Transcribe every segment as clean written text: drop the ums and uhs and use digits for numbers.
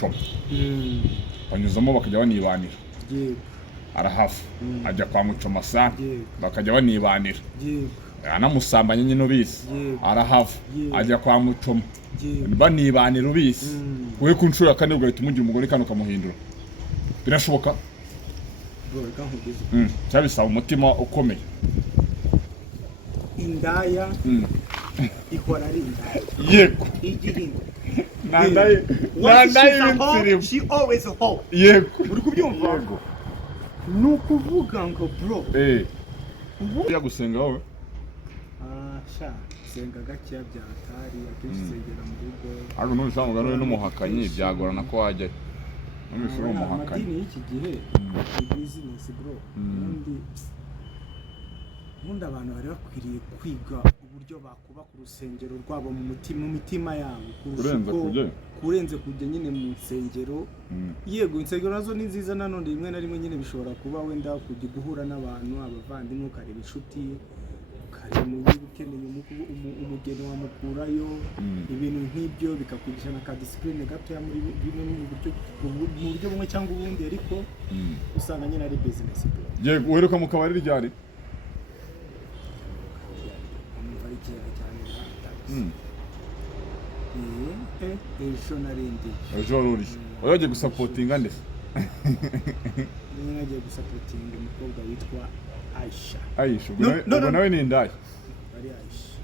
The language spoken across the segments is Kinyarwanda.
Mucoma banyuzamo bakajya banibanira arahafa ajya kwa Mucoma sana bakajya banibanira anamusambanye nyine ubisi arahafa ajya kwa Mucoma banibanira ubisi we ku nshuro ya kane ugahita umugira umugore kandi ukamuhindura birashoboka cyabisaba umutima ukomeye Indaya ikora ari indaya yego igihinga Nandaye insirimu she always hope yego uri kubyumva yego nukuvuga ngo bro ubu gusenga wowe sha senga gake byatari akenshi sengera mu rugo ariko none usanga no n'umuhakanyi byagorana ko wajya n'umusoro umuhakanyi amadini y'iki gihe business bro Nkunda abantu bari bakwiriye kwiga uburyo bakubaka urusengero rwabo mu mitima yabo kurenze kujya nyine mu nsengero yego insengero nazo ni nziza nanone rimwe na rimwe nyine bishobora kuba wenda kujya guhura n'abantu abavandimwe ukareba inshuti ukareba ukeneye umugeni wamukurayo ibintu nk'ibyo bikakwigisha na ka discipline gatoya muri bimwe mu buryo bumwe cyangwa ubundi ariko usanga nyine ari business yego uheruka mu kabari ryari ejo ruri wagiye gusapotinga ndetse nagiye gusapotinga umukobwa witwa Aisha ubwo nawe ni Indaya ari Aisha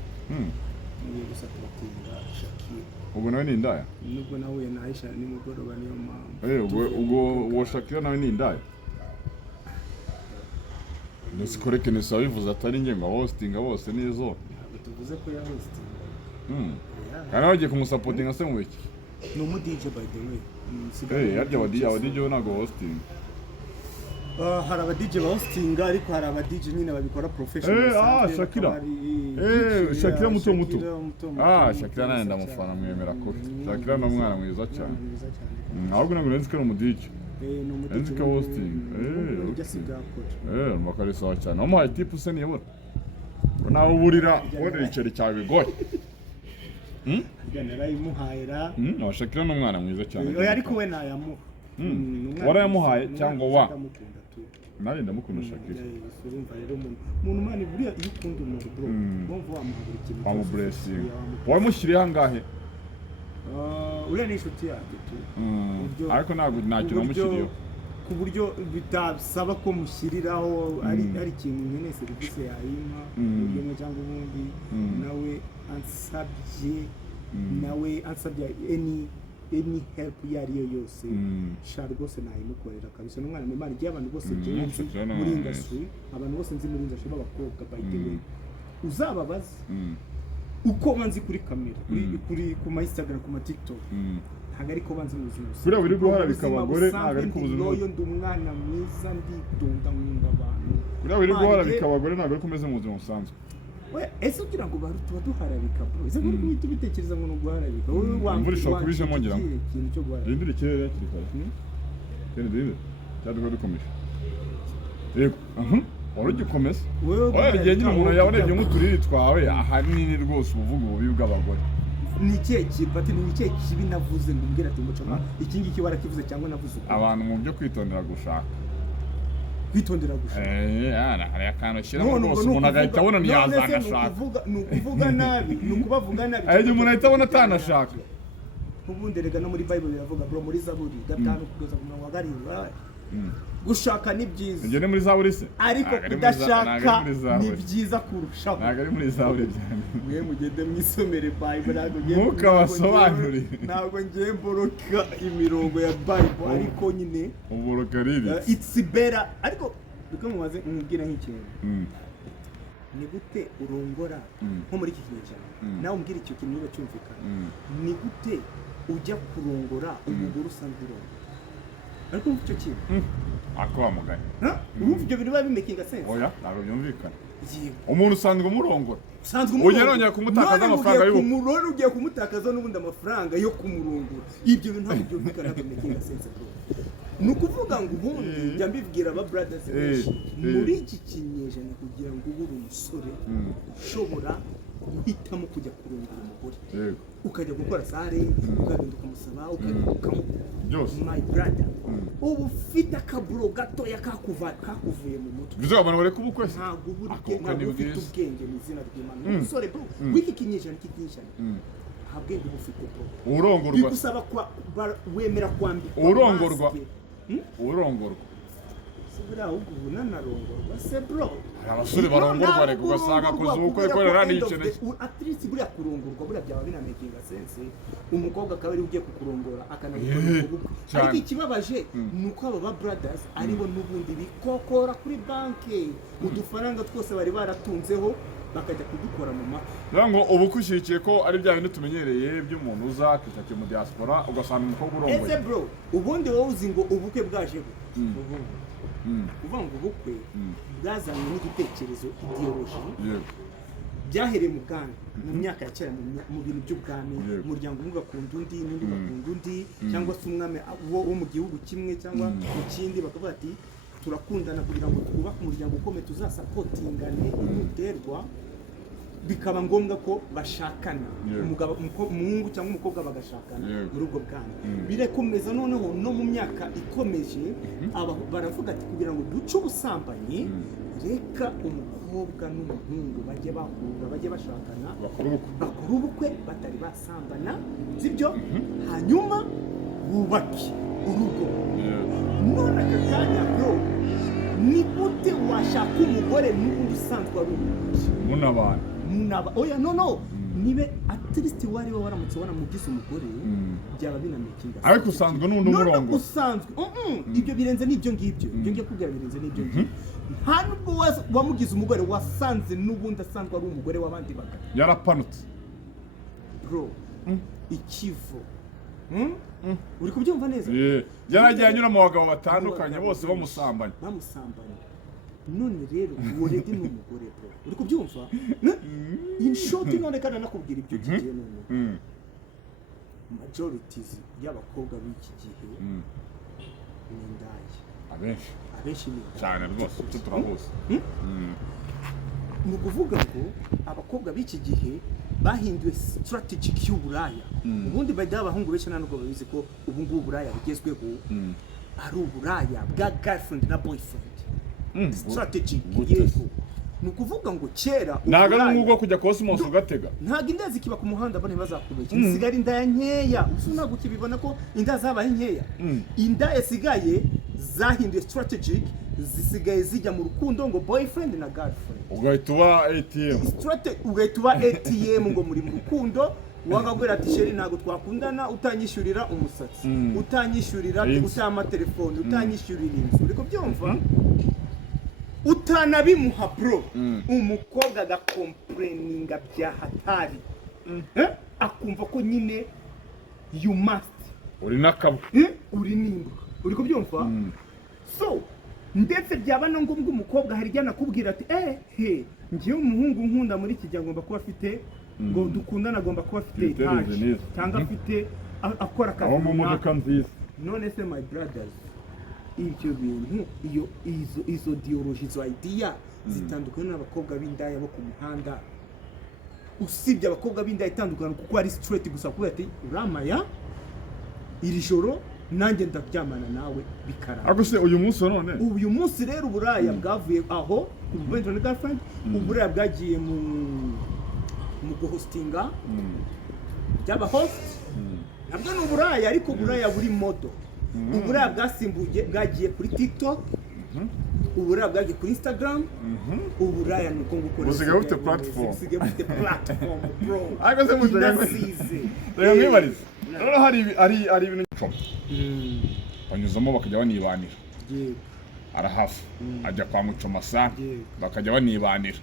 nagiye gusapotinga Shakira ubwo nawe ni Indaya nubwo nahuye na Aisha nimugoroba niyo mpamvu ubwo Shakira nawe ni Indaya ndetse koreke nese wabivuze atari njye ngo hostinga bose nizo tuvuze ko ya hosting kana wagiye kumusapotinga se mu biki ni umu DJ by the way yarya aba DJ ntago hosting hari aba DJ ba hosting ariko hari aba DJ nyine babikora professional Shakira Shakira muto Shakira nane ndamufana mwemera kuri Shakira no mwana mwiza cyane ahubwo ntabwo nzi ko ari umu DJ nzi ko hosting makare sawa cyane wamuhaye tip se niyobora nawe uburira igiceri cyawe bigoye narayimuhayira Shakira ni umwana mwiza cyane ariko we nayamuha warayamuhaye cyangwa nawe ndamukunda Shakira urumva rero umuntu mani buriya iyo ukunda umuntu bro wumva wamuhabura ikintu wamublessing wamushyiriye hangahe uriya ni inshuti yanjye tu ariko ntabwo ntacyo namushyiriyeho ku buryo bitasaba ko mushyiriraho ari ikintu nyine serivisi yayimpa uburyo cyangwa ubundi nawe ansabye any help iyo ariyo yose sha rwose nayimukorera kabisa n'umwana mu Imana igihe abantu bose nzi muri industry abantu bose nzi muri industry b'abakobwa by the way uzababaza uko banzi kuri kamera kuri ku ma Instagram ku ma TikTok ntago ariko banzi mu buzima kuri biri guharabika abagore ntago ari ku buzima yo ndi umwana mwiza ndidunda nkunda abantu kuri biri guharabika abagore ntago ari kumeze mu buzima busanzwe ese ugira ngo tuba duharabika bro ese ngo uhita ubitekereza ngo nuguharabika wowe wamvurisha kubijemo ngira ngo ikintu cyo guharabika rindira ikirere kirikara rindira cyadwa dukomeje yego waragikomeza waragiye nyine umuntu yaboneje nk'uturiri twawe ahanini rwose uvuga ububi bw'abagore ni ikihe kipati ni ikihe kibi navuze ngo mbwira ati Mucoma iki ngiki warakivuze cyangwa navuze abantu mu byo kwitondera gushaka hari akantu shyiramo rwose umuntu agahita abona ntiyazanashaka ni ukuvuga nabi ni ukubavuga nabi igihe umuntu ahita abona atanashaka ubundi rega no muri Bible biravuga bro muri Zaburi 5 kugeza ku 7 gushaka ni byiza ngene muri Zaburi se ariko kudashaka ni byiza kurushaho ntago ari muri Zaburi cyane mwe mugende mwisomere Bible ntago mukabasobanuri ntago ngiye mboroka imirongo ya Bible ariko nyine uboroka riri it's better ariko bikamubaze nkubwira nk'ikintu ni gute urongora nko muri iki kintu cyane nawe umbwira icyo kintu niba cyumvikana ni gute ujya kurongora umugore usanzwe urongora ariko icyo kintu ako bamuganye urumva ibyo bintu biba bimakinga sense oya ntabwo byumvikana umuntu usanzwe umurongora usanzwe ugereranya kumutakaza amafaranga y'umuntu ugiye kumutakaza n'ubundi amafaranga yo kumurongora ibyo bintu ntabwo byumvikana bimakinga sense bro ni ukuvuga ngo ubundi njya mbibwira aba brothers benshi muri iki kinyejana kugira ngo ube umusore ushobora guhitamo kujya kurongora umugore yego ukajya gukora sare ukagenda ukamusaba ukagenda byose my brother ubu ufite akaburo gatoya kakuvuye mu mutwe bizo abantu bareka ubukwe ntabwo ufite ubwenge mu izina ry'Imana umusore bro wiki kinyejana habwenge ubufite bro urongorwa bigusaba wemera kwambika urongorwa buriya ahubwo ubu nanarongorwa se bro abasore barongorwa ariko ugasanga kuza ubukwe ko rero n'ikintu at least buriya kurongorwa buriya byaba binamakinga sense umukobwa akaba ari ugiye kukurongora akanabikora ubukwe ariko ikibabaje ni uko aba brothers aribo n'ubundi bikokora kuri banki udufaranga twose bari baratunzeho bakajya kudukora mu mata ngo ubukwe ushyikiye ko ari bya bintu tumenyereye by'umuntu uza akishakira mu diaspora ugasanga umukobwa urongoye ese bro ubundi wowe uzi ngo ubukwe bwajeho uvuga ngo ubukwe bwazanywe n'igitekerezo ideology byahereye mu Bwami mu myaka ya kera mu bintu by'ubwami umuryango umwe ugakunda undi n'undi ugakunda undi cyangwa se umwami wo mu gihugu kimwe cyangwa mu kindi bakavuga ati turakundana kugira ngo twubake umuryango ukomeye tuzasapotingane umuterwa bikaba ngombwa ko bashakana umuhungu cyangwa umukobwa bagashakana muri ubwo bwami birekomeza noneho no mu myaka ikomeje baravuga ati kugira ngo duce ubusambanyi reka umukobwa n'umuhungu bajye bahura bajye bashakana bakora ubukwe batari basambana sibyo hanyuma bubake urugo none aka kanya bro ni gute washaka umugore n'ubundi usanzwe ari umugore oya no nibe at least wari waramutse waramugize umugore byaba binamikinga ariko usanzwe n'undi umurongo usanzwe ibyo birenze n'ibyo ngibyo ibyo ngiye kubwira birenze n'ibyo ngibyo nta nubwo wamugize umugore wasanze n'ubundi asanzwe ari umugore w'abandi bagabo yarapanutse bro ikivo uri kubyumva neza yaragiye anyura mu bagabo batandukanye bose bamusambanye none rero uredi n'umugore bro uri kubyumva in short none kandi nakubwira ibyo gihe none majorities y'abakobwa b'iki gihe ni indaya abenshi ni cyane rwose turahuza ni ukuvuga ngo abakobwa b'iki gihe bahinduye strategic y'uburaya ubundi bajya abahungu benshi nta nubwo babizi ko ubu ngubu uburaya bugezweho ari uburaya bwa girlfriend na boyfriend strategic yego ni ukuvuga ngo kera ntago ari nk'ubwo kujya cosmos ugatega ntago inda zikiba ku muhanda bane bazakubeshya sigara indaya nkeya usuna gukibibona ko inda zabaye nkeya inda yasigaye zahinduye strategic zisigaye zijya mu rukundo ngo boyfriend na girlfriend ugahita uba ATM ugahita uba ATM ngo muri mu rukundo wagagwera ati sheri ntago twakundana utanyishyurira umusatsi utanyishyurira utama telefone utanyishyurira inzu uriko byumva utanabimuha bro umukobwa agakomplaininga bya hatari akumva ko nyine you must uri nakabo uri nimba uri kubyumva so ndetse byaba no ngombwa umukobwa hari jyana kubwira ati ngiye umuhungu nkunda muri iki gihe ngomba kuba afite ngo dukundana agomba kuba afite itaje cyangwa afite akora akazi mu modoka nziza none se my brothers ibyo bintu izo ideology izo idea zitandukanye n'abakobwa b'indaya bo ku muhanda usibye abakobwa b'indaya itandukanye kuko ari straight gusa kuko ati uramaya iri joro nanjye ndabyamana nawe bikarara ariko se uyu munsi rero uburaya bwavuye aho ubuventro na girlfriend uburaya bwagiye mu guhostinga byaba host nabwo ni uburaya ariko uburaya buri modo uburaya bwasimbuye bwagiye kuri TikTok uburaya bwagiye kuri Instagram uburaya ni uko ngukora usigaye ufite platform bro ariko se muzagasize rero mwibarize rero hari ibintu banyuzamo bakajya banibanira arahafa ajya kwa Mucoma bakajya banibanira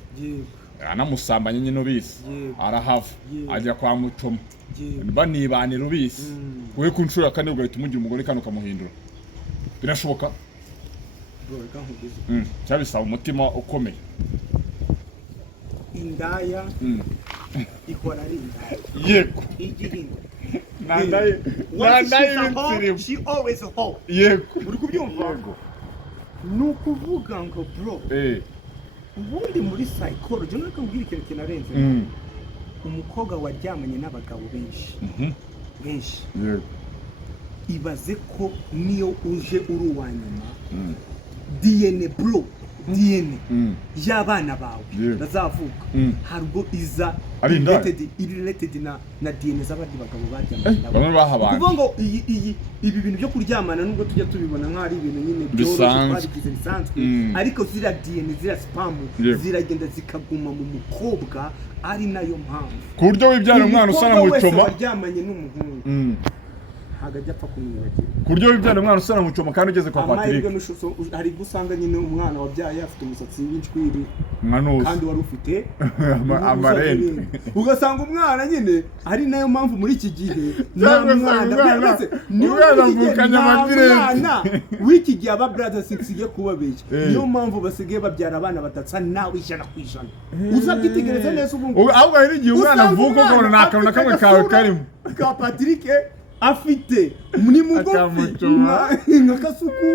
anamusambanye nyine ubizi arahafa ajya kwa Mucoma banibanira ubizi wowe ku nshuro ya kane ugahita umugira umugore kandi ukamuhindura birashoboka cyabisaba umutima ukomeye indaya ikora ari indaya yego igihinga she always a hoe yego uri kubyumva ni ukuvuga ngo bro ubundi muri psychology nako mbwira ikintu kinarenze umukobwa waryamanye n'abagabo benshi benshi ibaze ko niyo uje uri uwa nyuma DNA bro DNA y'abana bawe bazavuka harwo iza related na DNA z'abandi bagabo baryamanye nabo kuvuga ngo ibi bintu byo kuryamana nubwo tujya tubibona nk'ari ibintu nyine byoroshye bisanzwe ariko zira DNA zira spam ziragenda zikaguma mu mukobwa ari nayo mpamvu ku buryo wibyara umwana usana mu Mucoma waryamanye n'umuhungu hagajya apfa kumwibagira ku buryo wibyara umwana usana mu Mucoma kandi ugeze kwa Patrick hari gusanga nyine umwana wabyaye afite umusatsi w'inshwiri kandi wari ufite amarende ugasanga umwana nyine ari nayo mpamvu muri iki gihe umwana mvukanya amabirende w'iki gihe aba brothers sigiye kubabeshya niyo mpamvu basigaye babyara abana batatsa nawe 100% uzabyitegereza neza ubu ahubwo hari igihe umwana mvuka ukabona nta kantu na kamwe kawe karimo ka Patrick afite ni mugufi nka kasuku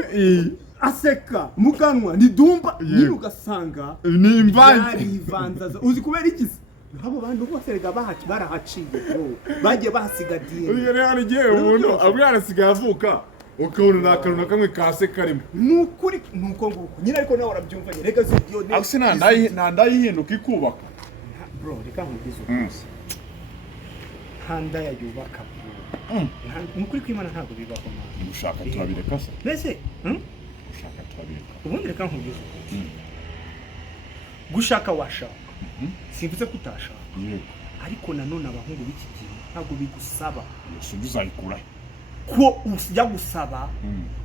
aseka mukanwa ni dumba nyine ugasanga ni imvanze ivanza uzi kubera iki abo bantu bose rega barahaciye bagiye bahasiga DNA uyu rero igihe umuntu abwana asigaye avuka ukabona nta kantu na kamwe kase karimo nukuri nuko nguko nyine ariko nawe urabyumva nyine rega zidiyo ne akse nta yihinduka ikubaka bro reka nkugize Indaya yubaka nukuri kw'Imana ntabwo bibaho mama ushaka turabireka se mbese ushaka turabireka ubundi reka nkugize gushaka washaka simvuze kutashaka ariko nanone abahungu b'iki gihe ntabwo bigusaba uzayikura ko ujya gusaba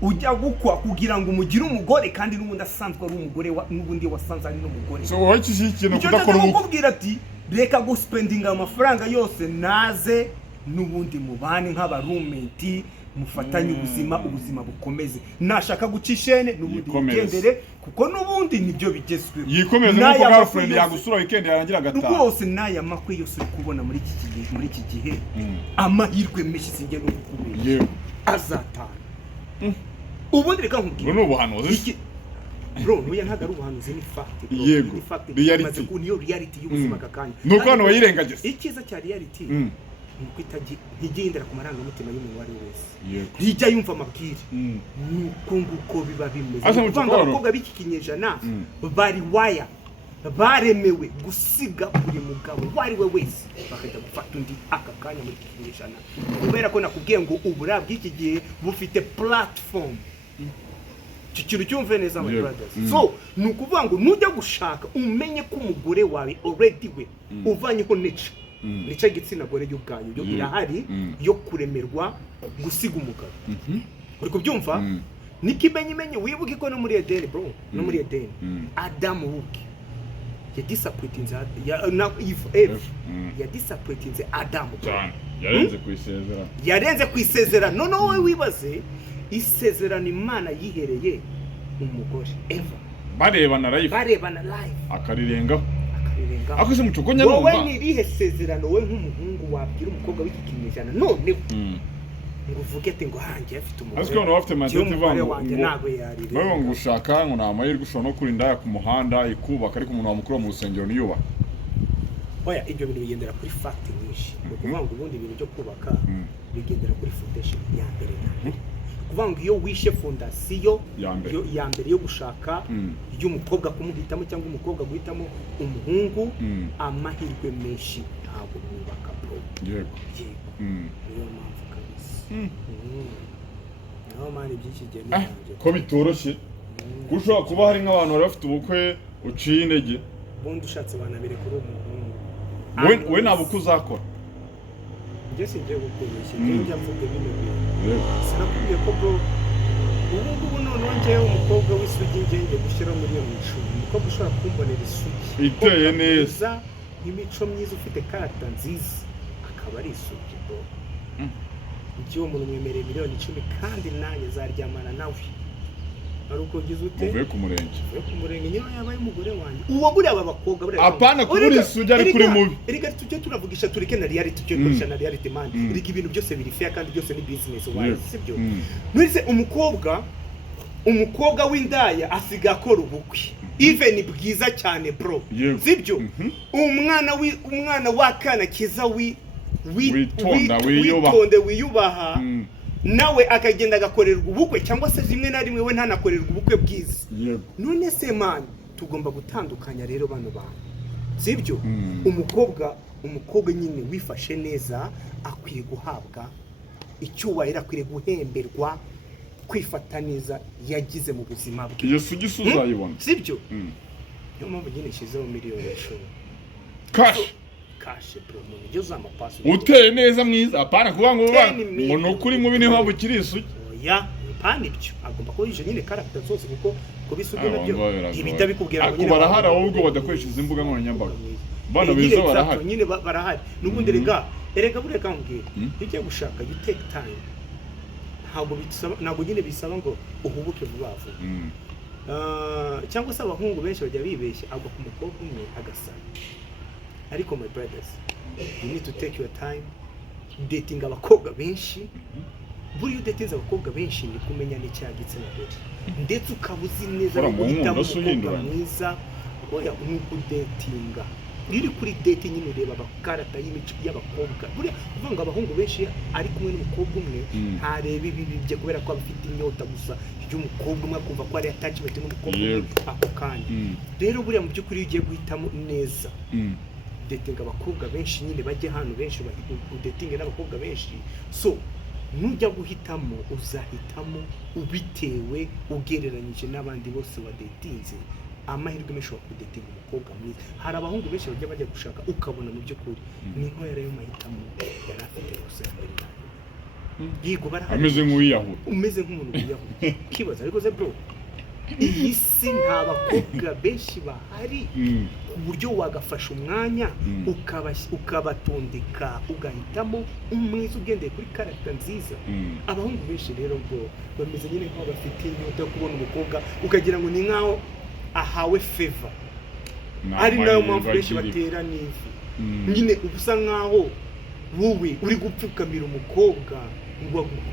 ujya gukwa kugira ngo umugire umugore kandi n'ubundi asanzwe ari umugore n'ubundi wasanze ari n'umugore so wowe iki kintu kudakora ubukwe kubwira ati reka guspendinga amafaranga yose naze n'ubundi mubane nk'aba roommate mufatanye ubuzima bukomeze nashaka gucishene n'ubundi yigendere kuko n'ubundi nibyo bigezweho yikomeze nk'uko girlfriend yagusura weekend yarangira gatanu rwose n'aya makwe yose uri kubona muri iki gihe amahirwe menshi singe no kukubera azatana ubundi reka nkubwira ni ubuhanuzi bro nuya ntago ari ubuhanuzi ni fact yego reality niyo reality y'ubuzima kakanya nuko hano wayirengagiza ikiza cya reality nuko ntijyindira ku marangamutima y'umuntu wari wese ntijya yumva amabwire nuko nguko biba bimeze kuvanga abakobwa b'iki kinyejana bari waya baremewe gusiga buri mugabo wari we wese bakajya gufata undi aka kanya muri iki kinyejana kubera ko nakubwiye ngo ubura bw'iki gihe bufite platform kintu cyumve neza my brothers so nukuvuga ngo nujya gushaka umenye ko umugore wawe already we uvanyeho nica gitsina gore y'ubwayo yo irahari yo kuremerwa gusiga umugabo uri kubyumva nikimenye wibuke ko no muri Eden bro no muri Eden Adam wuke ya disappointinze na Eve ya disappointinze Adam yarenze kwisezerano none wowe wibaze isezerano Imana yihereye umugore Eva barebana live akarirengaho akoze mucokonya numva wowe nirihe sezerano we nk'umuhungu wabwira umukobwa w'iki kinyejana none ngo uvuge ati ngo hanjye afite umugore aziko no afite mandate wanjye ntago yari rero ngo ushaka ngo namahirwe ushobora no kuri Indaya ku muhanda ikubaka ariko umuntu wamukura mu rusengero niyuba oya ibyo bintu bigendera kuri fact nyinshi ukuvuga ngo ubundi ibintu byo kubaka bigendera kuri foundation ya mbere kuvuga ngo iyo wishe fondasiyo ya mbere yo gushaka y'umukobwa kumuhitamo cyangwa umukobwa guhitamo umuhungu amahirwe menshi ntabwo mwubaka bro yego niyo mpamvu kabisa naho mani byinshi gihe ko bitoroshye ushobora kuba hari nk'abantu bari bafite ubukwe uciye intege bundi ushatse banabere kuri umuhungu we ntabwo uko uzakora njye singiye gukubeshya njye mvuge bino bintu sinakubwiye ko bro ubu none njyewe umukobwa w'isugi ngiye gushyira muri iyo micumi umukobwa ushobora kumbonera isugi iteye neza imico myiza ufite karata nziza akaba ari isugi bro njye uwo muntu mwemereye miliyoni 10 kandi nanjye zaryamana nawe ari uko ugize ute uvuye ku murenge niyo yabaye umugore wanjye uwo buri aba bakobwa buri apana kuri isugi ari kuri mubi erega tujye turavugisha tureke na reality tujye koresha na reality man erega ibintu byose biri fair kandi byose ni business wise sibyo nurize umukobwa w'Indaya asiga akora ubukwe even bwiza cyane bro sibyo umwana wakana kiza witonde wiyubaha nawe akagenda agakorerwa ubukwe cyangwa se rimwe na rimwe we ntanakorerwa ubukwe bwiza none se man tugomba gutandukanya rero bano bantu sibyo umukobwa nyine wifashe neza akwiye guhabwa icyubahiro akwiye guhemberwa kwifata neza yagize mu buzima bwe iyo sugi uzayibona sibyo niyo mpamvu nyine nshyizeho miliyoni 10 cash bro mu buryo z'amapasi uteye neza mwiza apana kuvuga ngo nukuri mubi niho habukiri isugi oya pani byo agomba ko yije nyine character zose kuko kubisugi nabyo ibita bikubwira ngo nyine barahari ahubwo badakoresha imbuga nkoranyambaga bana bizo barahari nyine barahari nubundi erega bureka mbwira bijye gushaka you take time ntabwo nyine bisaba ngo uhubuke vuba vuba cyangwa se abahungu benshi bajya bibeshya agwa ku mukobwa umwe agasara ariko my brothers you need to take your time dating abakobwa benshi buri udatinze abakobwa benshi ni kumenya n'icyagitsina gore ndetse ukabuzi neza guhitamo umukobwa mwiza oya umukudatinga iri kuri date nyine ureba abakarata y'imico y'abakobwa buriya uvuga ngo abahungu benshi ari kumwe n'umukobwa umwe ntareba ibi bye kubera ko abafite inyota gusa y'umukobwa umwe akumva ko ari attachment n'umukobwa umwe ako kanya rero buriya mu by'ukuri ugiye guhitamo neza dating abakobwa benshi nyine bajye hano benshi dating n'abakobwa benshi so nujya guhitamo uzahitamo ubitewe ugereranyije n'abandi bose wa datinze amahirwe menshi wakudatinga umukobwa mwiza hari abahungu benshi bajya gushaka ukabona mu by'ukuri ni nko yari mahitamo yari afite gusa mbere yego barahari ameze nk'uwiyahura umeze nk'umuntu wiyahura kibaza ariko ze bro iyi si nta bakobwa benshi bahari ku buryo wagafasha umwanya ukabatondeka ugahitamo umwiza ugendeye kuri character nziza abahungu benshi rero bwo bameze nyine nk'aho bafite inyota yo kubona umukobwa ukagira ngo ni nk'aho ahawe favor ari nayo mpamvu benshi batera n'ivi nyine ubusa nk'aho wowe uri gupfukamira umukobwa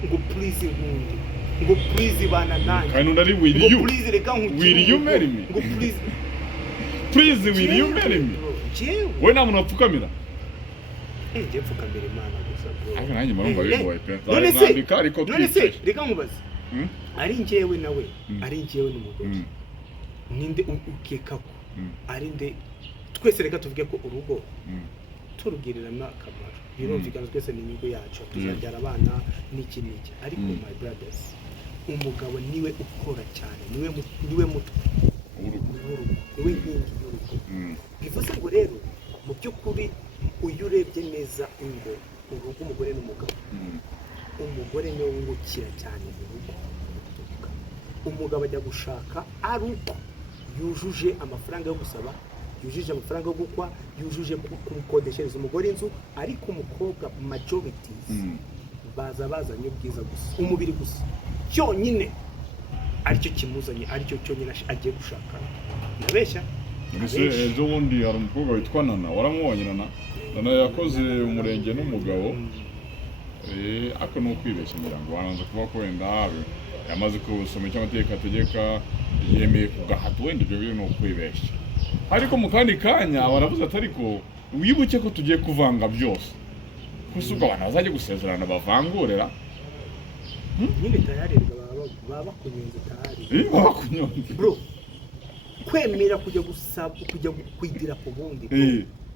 ngo please nkunde ngo please bana nanjye kandi unari will you please reka nkukire will you marry me ngo please will you marry me we nta muntu wapfukamira njye mfukamira Imana gusa bro ariko nanjye marumva bigoye pe nandika ariko none se reka nkubaze ari njyewe nawe ari njyewe n'umugore ninde ukeka ko ari nde twese reka tuvuge ko urugo turugirana akamaro birumvikana twese ni inyungu yacu tuzabyara abana n'iki ariko my brothers umugabo niwe ukora cyane niwe mutwe niwe nkingi y'urugo bivuze ngo rero mu by'ukuri uyu urebye neza ingo urugo umugore n'umugabo umugore niwe wungukira cyane mu rugo umugabo ajya gushaka ari uko yujuje amafaranga yo gusaba yujuje amafaranga yo gukwa yujuje kukodeshereza umugore inzu ariko umukobwa majorities bazanye ubwiza gusa umubiri gusa cyonyine aricyo kimuzanye aricyo cyonyine agiye gushaka nabeshya ejo bundi hari umukobwa witwa Nana waramubonye Nana yakoze umurenge n'umugabo ako no kwibeshya mirango wananze kuba ko wenda yamaze kusoma cy'amategeko ategeka yemeye kugahata wenda ibyo byo no kwibeshya ariko mu kandi kanya baravuze ati ariko wibuke ko tugiye kuvanga byose kusuka abantu bazajye gusezerana bavangurera nyine tayari baba kunyonza tayari baba kunyonza bro kwemera kujya gusaba kujya kwidira ku bundi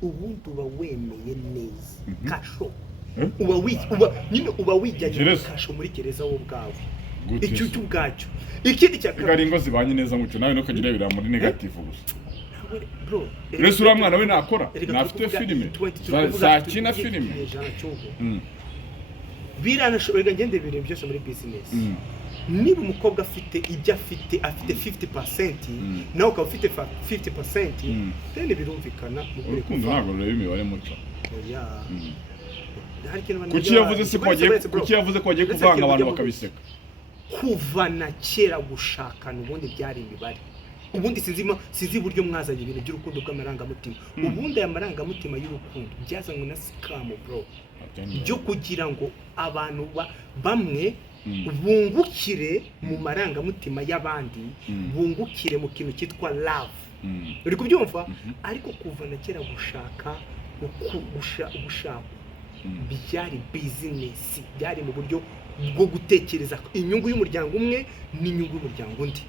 ubundi uba wemeye neza kasho uba wijyanye kasho muri gereza wo bwawe icyo cy'ubwacyo ikindi cyakabiri ingo zibanye neza mucyo nawe nukagira bira muri negative gusa bro rese ura mwana we nakora nafite filime za kina filime biranashobora ngende ibintu byose muri business niba umukobwa afite ibyo afite 50% nawe ukaba ufite 50% then birumvikana mu rukundo ntabwo rero imibare muco kuki yavuze ko bagiye kuvanga abantu bakabiseka kuva na kera gushakana ubundi byari imibare ubundi sinzi buryo mwazanye ibintu by'urukundo bw'amarangamutima ubundi aya marangamutima y'urukundo byazanywe na scam bro byo kugira ngo abantu bamwe bungukire mu marangamutima y'abandi, bungukire mu kintu cyitwa love. Uri kubyumva? Ariko kuva na kera gushaka byari business, byari mu buryo bwo gutekereza inyungu y'umuryango umwe n'inyungu y'umuryango undi.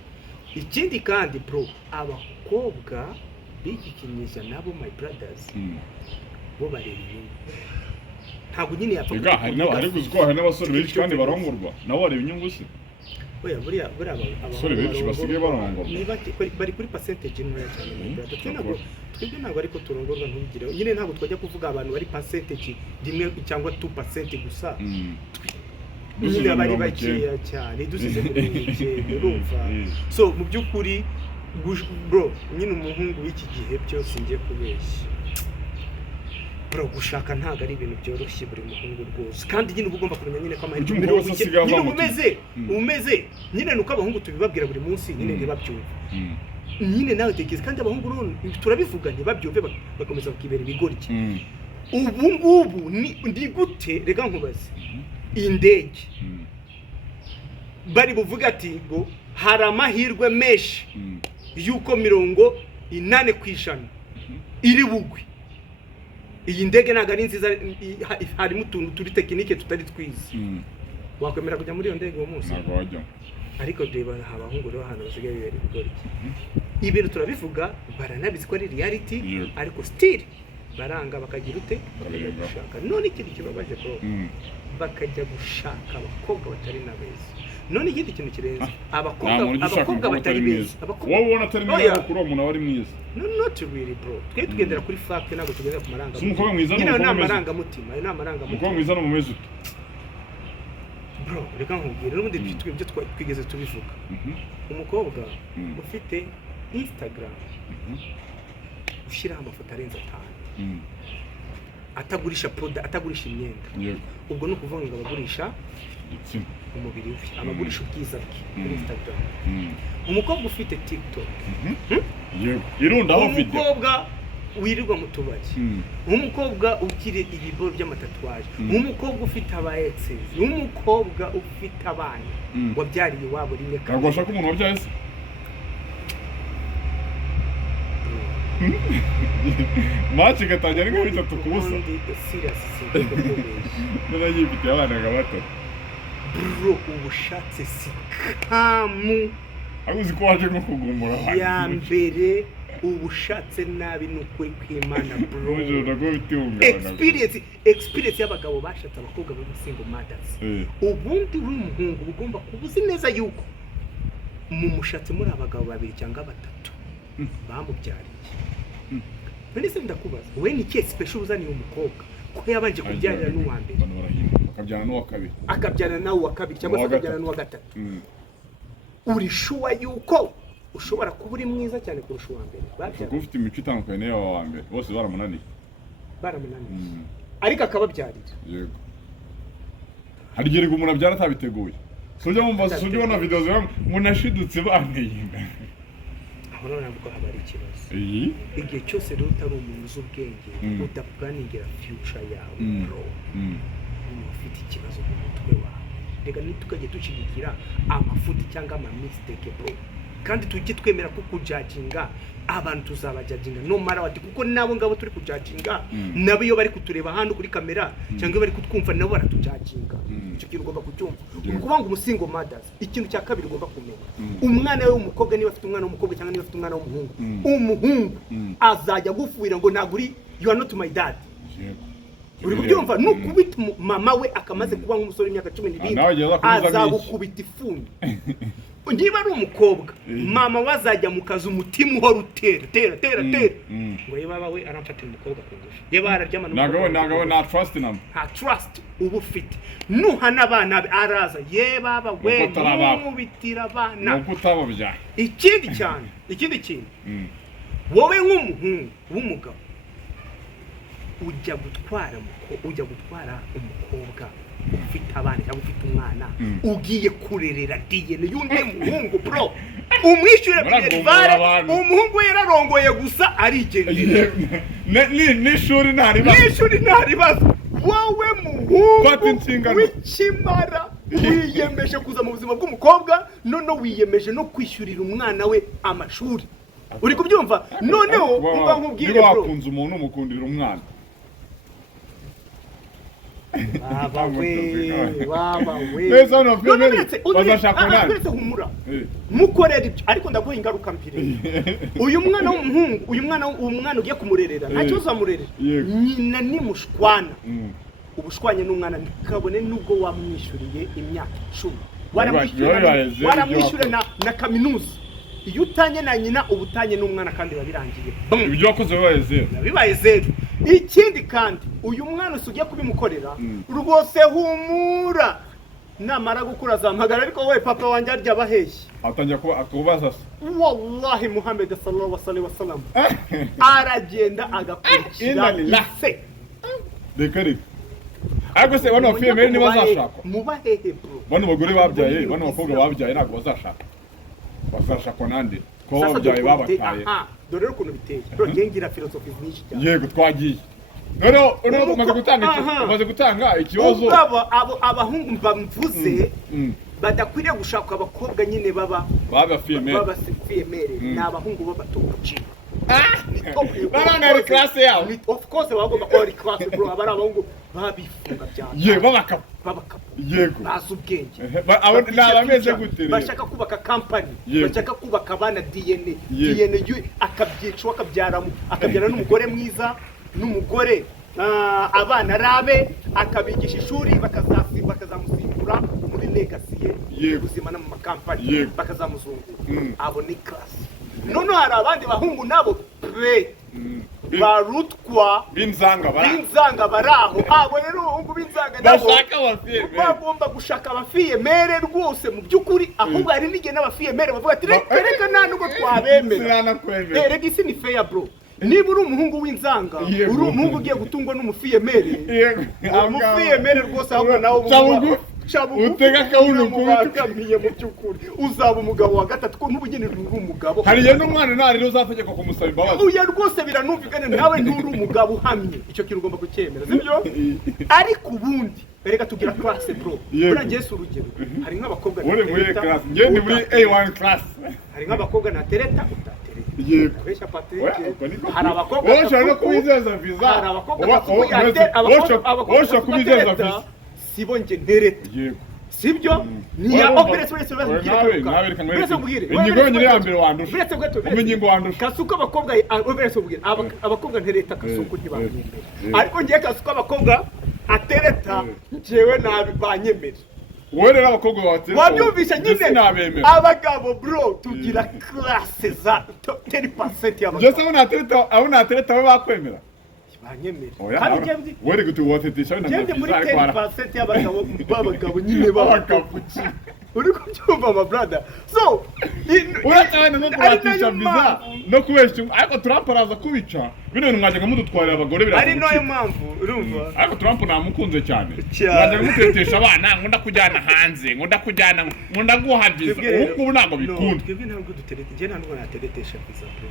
Ikindi kandi bro, abakobwa bikikinyeza nabo my brothers bo bareba inyungu. Ntabwo nyine yapfa kuvuga hari kuzwa hari n'abasore benshi kandi barongorwa nabo bareba inyungu se. Oya buriya abasore benshi basigaye barongorwa bari kuri percentage ntoya cyane. Twebwe ntabwo ariko turongorwa ntugire nyine, ntabwo twajya kuvuga abantu bari percentage rimwe cyangwa 2% gusa. Nyine bari bakeya cyane dusize mu urumva. So mu by'ukuri bro, nyine umuhungu w'iki gihe byose ngiye kubeshya bro, gushaka ntago ari ibintu byoroshye buri muhungu rwose, kandi nyine uba ugomba kumenya nyine ko amahirwe nyine umeze nyine nuko abahungu tubibabwira buri munsi nyine ntibabyumve. Nyine nawe tegeze, kandi abahungu none turabivuga ntibabyumve bakomeza bakibera ibigoryi. Ubu ngubu ndi gute rega nkubaze, indege bari buvuga ati ngo hari amahirwe menshi yuko 80% iri bugwe. Iyi ndege ntago ari nziza, harimo utuntu turi tekinike tutari twiza. Wakwemera kujya muri iyo ndege uwo munsi? Ntago wajya. Ariko reba abahungu rero hano basigaye bibera ibigori. Ibintu turabivuga baranabizi ko ari reality, ariko still baranga bakagira ute bakajya gushaka. None ikindi kibabaje bro, bakajya gushaka abakobwa batari nabeza. None ikindi kintu kirenze abakobwa batari beza. Wowe ubona atari neza kuri uwo muntu wari mwiza? No, not really bro. Twe tugendera kuri fact ntabwo tugendera ku maranga. Umukobwa mwiza n'amarangamutima, umukobwa mwiza no mu mezi bro, reka nkubwire n'ubundi ibyo twigeze tubivuga. Umukobwa ufite Instagram ushyiraho amafoto arenze 5, atagurisha product, atagurisha imyenda, ubwo no kuvuga ngo abagurisha umubiri we, abagurisha ubwiza bwe kuri Instagram. Umukobwa ufite TikTok, irundaho video, umukobwa wirirwa mu tubari, umukobwa ukire ibiboro by'amatatuwaje, umukobwa ufite aba exes, umukobwa ufite abana wabyariye iwabo rimwe kandi ntabwo ashaka umuntu wabyaye se. Match gatangira ngo 3 ku busa. Serious none yifite abana gabato bro, ubushatse sikamu aguzi ko waje no kugumbura abantu ya mbere. Ubushatse nabi n'ukuri kw'Imana bro. Experience y'abagabo bashatse abakobwa bo single mothers. Ubundi uri umuhungu ugomba kubuzi neza yuko mu mushatse muri abagabo 2 cyangwa 3 bamubyariye. None se ndakubaza, we ni case special uzaniye umukobwa ko yabanje kubyarira n'uwa mbere, akabyana n'uwa kabiri, akabyana nawe uwa kabiri cyangwa se akabyana n'uwa gatatu. Uri sure yuko ushobora kuba uri mwiza cyane kurusha uwa mbere? Kuko ufite imico itandukanye y'aba mbere bose baramunaniye. Ariko akababyarira. Yego. Hari igihe umuntu abyara atabiteguye. Sujya mumva sujya ubona video zawe munashidutse baneyinga. Aho none nabwo haba ari ikibazo. Igihe cyose rero utari umuntu uzi ubwenge, udaplaningira future yawe bro, ufite ikibazo mu mutwe wawe. Rega nitukajye dushigikira amafuti cyangwa ama mistake bro, kandi tujye twemera ko kujudginga abantu tuzabajudginga no mara wati, kuko nabo ngabo turi kujudginga nabo iyo bari kutureba hano kuri kamera cyangwa bari kutwumva nabo baratujudginga. Icyo kintu ugomba kucyumva. Ukuvuga ngo umusingo mothers, ikintu cya kabiri ugomba kumenya, umwana we w'umukobwa niba afite umwana w'umukobwa cyangwa niba afite umwana w'umuhungu, umuhungu azajya gufuira ngo naguri you are not my dad. Uri kubyumva? Nukubita mama we akamaze kuba nk'umusore w'imyaka 12 azagukubita ifuni. Niba ari umukobwa, mama wazajya mu kazi umutima uhora utera ngo ye baba we aramfatira umukobwa kundusha, ye bararyama ntago na trust namba, nta trust ubu ufite. Nuhana abana araza, ye baba we mubitira abana nuko utababya. Ikindi kintu wowe nk'umuhungu w'umugabo ujya gutwara umukobwa ufite abana cyangwa ufite umwana, ugiye kurerera DNA y'undi muhungu bro, umwishyure minerivare, umuhungu yararongoye gusa arigendera. N'ishuri ntari bazo. Wowe muhungu w'ikimara wiyemeje kuza mu buzima bw'umukobwa none wiyemeje no kwishyurira umwana we amashuri uri kubyumva noneho umva nkubwire bro wakunze umuntu umukundira umwana baba we neza no femeli bazashaka nani uretse humura mukorera ibyo ariko ndaguha ingaruka mbiri uyu mwana w'umuhungu uyu mwana ugiye kumurerera ntacyo uzamurerera nyina ni mushwana ubushwanye n'umwana ntikabone nubwo wamwishyuriye imyaka 10 waramwishyure na kaminuza iyo utanye na nyina ubutanye n'umwana kandi babirangiye ibyo wakoze bibaye zero ikindi kandi uyu mwana usugiye kubimukorera rwose humura namara gukura azampagara ariko we papa wanjye arya baheshye atangira kubaza wallahi Muhammad sallallahu alaihi wasallam aragenda agakurikira ise dekare ariko se bano femeli ni bazashaka mubahehe bro bano bagore babyaye bano bakobwa babyaye ntabwo bazashaka nande ko babyaye babataye dore ukuntu biteye bro ngira philosophy nyinshi cyane yego twagiye none umaze gutanga ikibazo abahungu bamvuze badakwiriye gushaka abakobwa nyine baba femeli ni abahungu b'abatokuci barana ari class yao of course bagomba kuba ari class bro abari abahungu babifunga cyane babaka yego bazubwenge abo nabameze gute bashaka kubaka company bashaka kubaka abana DNA akabyica akabyara n'umugore mwiza n'umugore abana rabe akabigisha ishuri bakazamusimbura muri legacy ye ubuzima no mu makampani bakazamuzungura abo ni class none hari abandi bahungu nabo barutwa binzanga baraho abo rero bahungu binzanga nabo bagomba gushaka abafiyemere rwose mu byukuri ahubwo hari n'igihe n'abafiyemere bavuga ati reka nta nubwo twabemera rega isi ni fair bro niba uri umuhungu w'inzanga uri umuhungu ugiye gutungwa n'umufiyemere umufiyemere rwose ahubwo nawe utega kabuno kubakamiye mu byukuri uzaba umugabo wa gatatu ko ntubugene uri umugabo hariye n'umwana nta rero uzategeka kumusaba imbabazi uya rwose biranumvikane nawe nturi umugabo uhamye icyo kintu ugomba kucyemera sibyo ariko ubundi reka tugira class bro urangiye urugero hari nk'abakobwa ngende muri A1 class hari nk'abakobwa na tereta yego besha Patrick hari abakobwa woshaka kubizeza visa hari abakobwa kubizeza visa sibo nje ntereta yego sibyo ni ya operation inyigo nyine ya mbere wandusha umenye wandusha kasuka abakobwa operation abakobwa ntereta kasuko ntibanyemera ariko ngiye kasuka abakobwa atereta njewe nabi banyemera wowe rero abakobwa batereta wabyumvisha nyine abagabo bro tugira classe za 10% y'abagabo je natereta we bakwemera banyemera kandi je wari gutuwatetesha na muri 10% y'abagabo nyine babakavuki uri kubyumva my brother so uracyane no kubatisha visa no kubeshya ariko Trump araza kubica bino mwajyaga mudutwarira abagore biraza ari noyo mpamvu urumva ariko Trump namukunze cyane mwajyaga mutetesha abana ngunda kujyana hanze ngunda guha visa ubu ntabwo bikunda twebwe ntabwo duterete je ntabwo nateretesha visa bro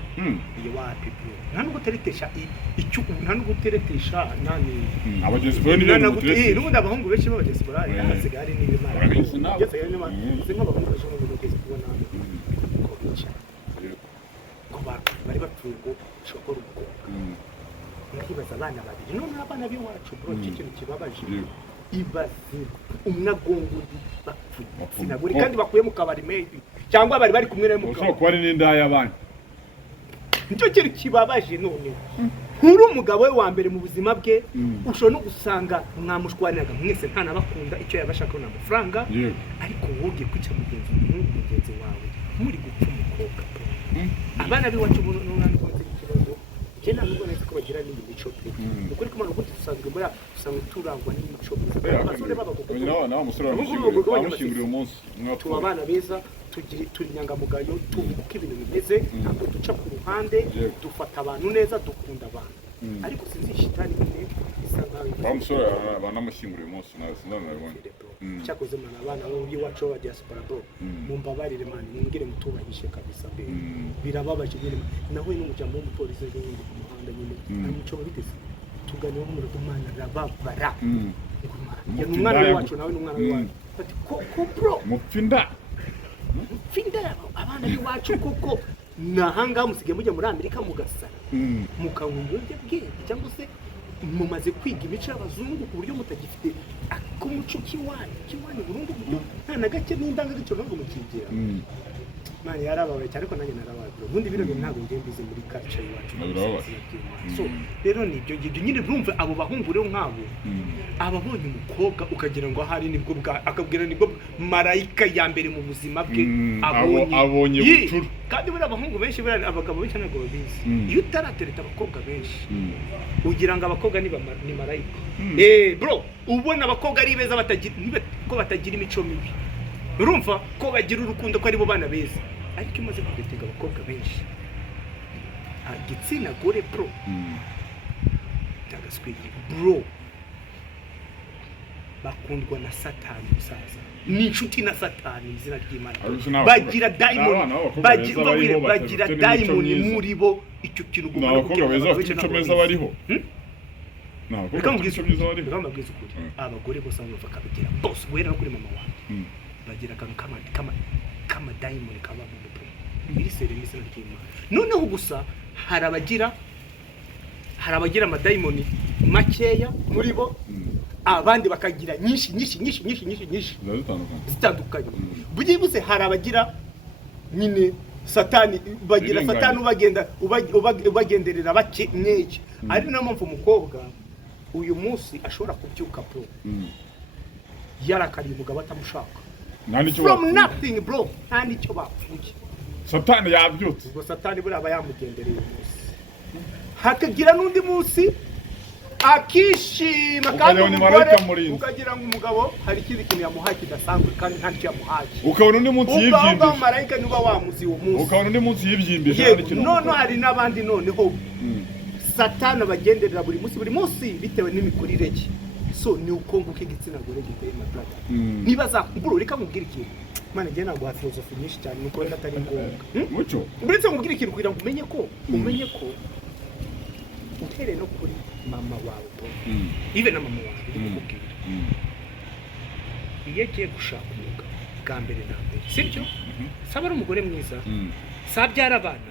iyo wapi bro ntabwo teretesha icyo ntabwo teretesha nani abagezi bwo ni n'ubundi abahungu benshi b'abagezi bari hasigaye ari n'ibimara z'abahungu bashobora kugeza kubona ko bica ko bari bapfuye shokora umukobwa nkibaza abana babiri none abana b'iwacu bro ikintu kibabaje ibaze umnagongundi bapfuye sinaguri kandi bakuye mu kabari maybe cyangwa bari kumwe na mukobwa ushobora kuba ari n'indaya abana nicyo kintu kibabaje none nkuru umugabo we wa mbere mu buzima bwe ushobora no gusanga mwamushwaniraga mwese nta nabakunda icyo yabashaka na amafaranga ariko wogiye kwica mugenzi wawe muri gupfa umukobwa abana biwacu n'umwana ko ikibazo je ntabwo nzi ko bagira n'imico pe ukuri ko umuntu usanzwe muri usanga turangwa n'imico abasore babagukunda na umusore wamushinguriye umunsi tuba abana beza turi nyangamugayo tubuka ibintu bimeze ntabwo duca ku ruhande dufata abantu neza dukunda abantu ariko sinzi shitani nyine isanga bamusore banamushinguriye umunsi nawe sinabonye cyakoze mana abana bo biwacu ba diaspora bro mumbabarire man ngire mutubahishe kabisa be birababaje nyine naho n'umujambo w'umupolisi ejo wundi ku muhanda nyine umuco bitese tuganira n'umuntu mana rababara umwana wacu nawe n'umwana wacu ati koko bro mupfinda abana b'iwacu koko nahanga musige mujya muri Amerika mugasara mukanywa ibiyobyabwenge cyangwa se mumaze kwiga imico y'abazungu ku buryo mutagifite akumuco kiwani burundu nta na gake n'indangagaciro ntabwo mukigira mani yarababaye cyane ko nanjye narabaye ubundi bino bintu ntabwo ngiye mbize muri culture iwacu so rero nibyo ngibyo nyine urumva abo bahungu rero nk'abo ababonye umukobwa ukagira ngo ahari nibwo akabwira nibwo marayika ya mbere mu buzima bwe abonye bucuru kandi buriya abahungu benshi buriya abagabo benshi ntabwo babizi iyo utaratereta abakobwa benshi ugira ngo abakobwa ni marayika bro ubona abakobwa ari beza batagira imico mibi urumva ko bagira urukundo ko ari bo bana beza ariko imaze kudetega abakobwa benshi igitsina gore bro tagaswigi bro bakundwa na satani musaza ni inshuti na satani izina ry'Imana bagira diamond bagira diamond muri bo icyo kintu guma abakobwa beza bafite imico meza bariho abagore bose bava kabigira boss wera no kuri mama wawe bagira akantu kama diamond kaba mu mutwe biri serivisi n'ikima noneho gusa harabagira ama diamond makeya muri bo abandi bakagira nyinshi zitandukanye bugibuze harabagira nyine satani bagira satani ubagenderera bake mweke ari na mpamvu umukobwa uyu munsi ashobora kubyuka pro yarakariye umugabo atamushaka from nothing bro nta nicyo bapfuye satani yabyutse ubwo satani buri aba yamugendereye umunsi hakagira n'undi munsi akishima kandi umugore ukagira ngo umugabo hari ikindi kintu yamuhaye kidasanzwe kandi nta nicyo yamuhaye ukabona undi munsi yibyimbye ubwo marayika niba wamuzi uwo munsi ukabona undi munsi yibyimbye none hari n'abandi noneho satani abagenderera buri munsi bitewe n'imikurire ye so ni uko nguko igitsina gore giteye na brother niba zakubura reka mubwire ikintu mana njye ntabwo ha philosophy nyinshi cyane nuko wenda atari ngombwa mucyo uretse mubwire ikintu kugira ngo umenye ko uhereye no kuri mama wawe ibe na mama wawe ndikubwira iyo agiye gushaka umugabo bwa mbere na mbere sibyo saba ari umugore mwiza sabyara abana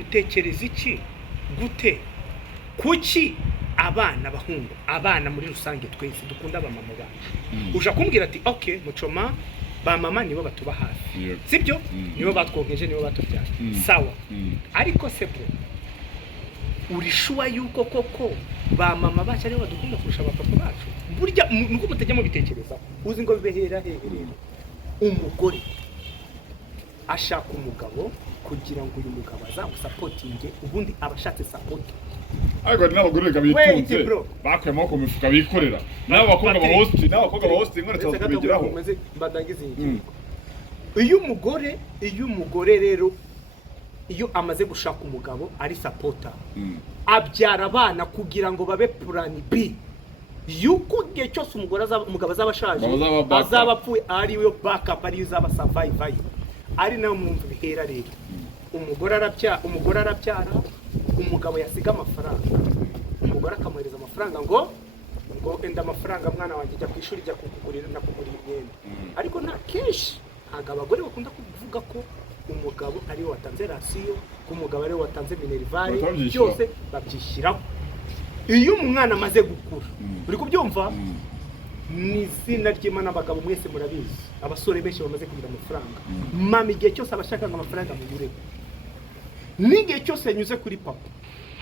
utekereza iki gute kuki abana bahungu abana muri rusange twese dukunda ba mama bacu uja kumbwira ati okay Mucoma ba mama nibo batuba hafi sibyo nibo batwonkeje nibo batubyaye sawa ariko se bro urishuwa yuko koko ba mama bacu aribo badukunda kurusha ba papa bacu burya nuko mutajya mu bitekereza uzi ngo bibehera heherera umugore ashaka umugabo kugira ngo uyu mugabo azamusapotinge ubundi abashatse support ariko n'abagore bitunze bakwe amaboko mu mifuka bikorera n'abakobwa ba hosting ngone twabigiraho mbadangize ingingo iyo umugore rero iyo amaze gushaka umugabo ari supporter abyara abana kugira ngo babe plan B yuko gihe cyose umugabo azabashaje azabapfuye ari yo backup ari uzaba survive ari nayo muntu bihera rero umugore arabyara umugabo yasiga amafaranga umugore akamuhereza amafaranga ngo enda amafaranga mwana wanjye jya ku ishuri jya kukugurira imyenda ariko nta kenshi ntabwo abagore bakunda kuvuga ko umugabo ari we watanze rasiyo ko umugabo ari we watanze minerivare byose babyishyiraho iyo umwana amaze gukura uri kubyumva ni izina ry'Imana abagabo mwese murabizi abasore benshi bamaze kugira amafaranga mama igihe cyose abashaka amafaranga muyurebe n'igihe cyose yanyuze kuri papa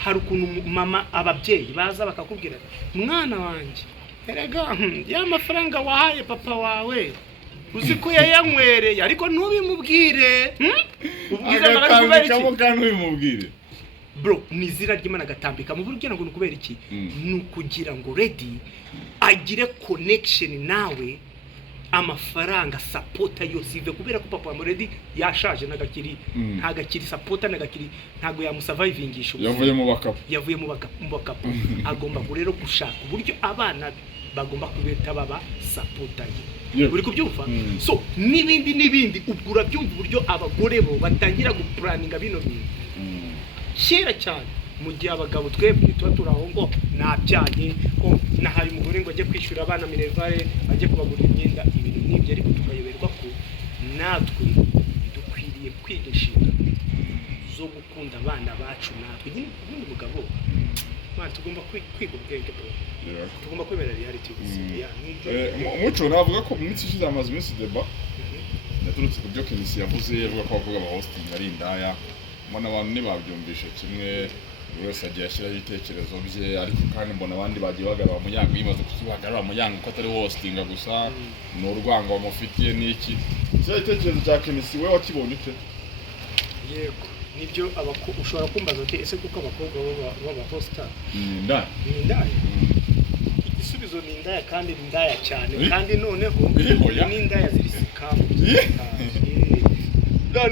hari ukuntu mama ababyeyi baza bakakubwira mwana wanjye erega ya mafaranga wahaye papa wawe uzi ko yayanywereye ariko ntubimubwire ubwiza ntubimubwire bro ni izina ry'Imana gatambika mu buryo ngo nukubera iki nukugira ngo ready agire connection nawe amafaranga supporta yose ive kubera ko papa ready yashaje nagakiri ntagakiri supporta nagakiri ntago yamusurvivingisha yavuye mu bakapu agomba rero gushaka uburyo abana bagomba kubeta baba supporta uri kubyumva so nibindi ubwo urabyumva uburyo abagore bo batangira guplaninga bino bintu kera cyane mu gihe abagabo twebwe tuba turaho ngo nabyaye ko nahaye umugore ngo ajye kwishyura abana minervare ajye kubagurira imyenda ibintu nk'ibyo ariko tukayoberwa ko natwe dukwiriye kwiga inshingano zo gukunda abana bacu natwe nyine ubundi mugabo man tugomba kwiga ubwenge bwo tugomba kwemera reality y'ubuzima umuco navuga ko mu minsi ishize amaze iminsi deba yaturutse ku byo Kenisi yavuze avuga ko abakobwa ba hosting ari indaya mbona abantu ntibabyumvishe kimwe buri wese agiye ashyiraho ibitekerezo bye ariko kandi mbona abandi bagiye bagarura umuryango bimaze kukibagarura umuryango ko atari hostinga gusa ni urwango bamufitiye n'iki cya gitekerezo cya Kenisi we wakibonye ute? Yego nibyo ushobora kumbaza ati ese kuko abakobwa baba hosta indaya igisubizo ni indaya kandi ni indaya cyane kandi noneho ni indaya zirisikamu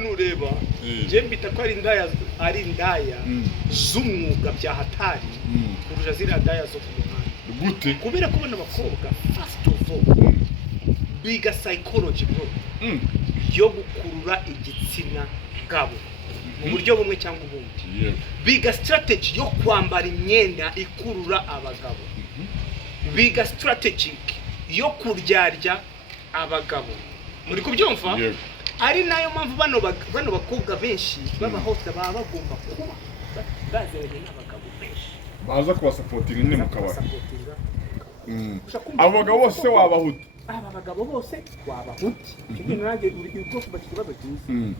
nureba je mbita ko ari indaya z'umwuga bya hatari kurusha ziriya ndaya zo ku muhanda gute kubera ko bana abakobwa first of all biga psychology bro yo gukurura igitsina gabo mu buryo bumwe cyangwa ubundi biga strategy yo kwambara imyenda ikurura abagabo biga strategic yo kuryarya abagabo muri kubyumva ari nayo mpamvu bano bakobwa benshi baba hosta baba bagomba kuba bazeranye n'abagabo benshi baza kubasupportinga nyine mu kabari abo bagabo bose wabahuta aba bagabo bose wabahuti ibyo nanjye uri ko kuba kibazo cyiza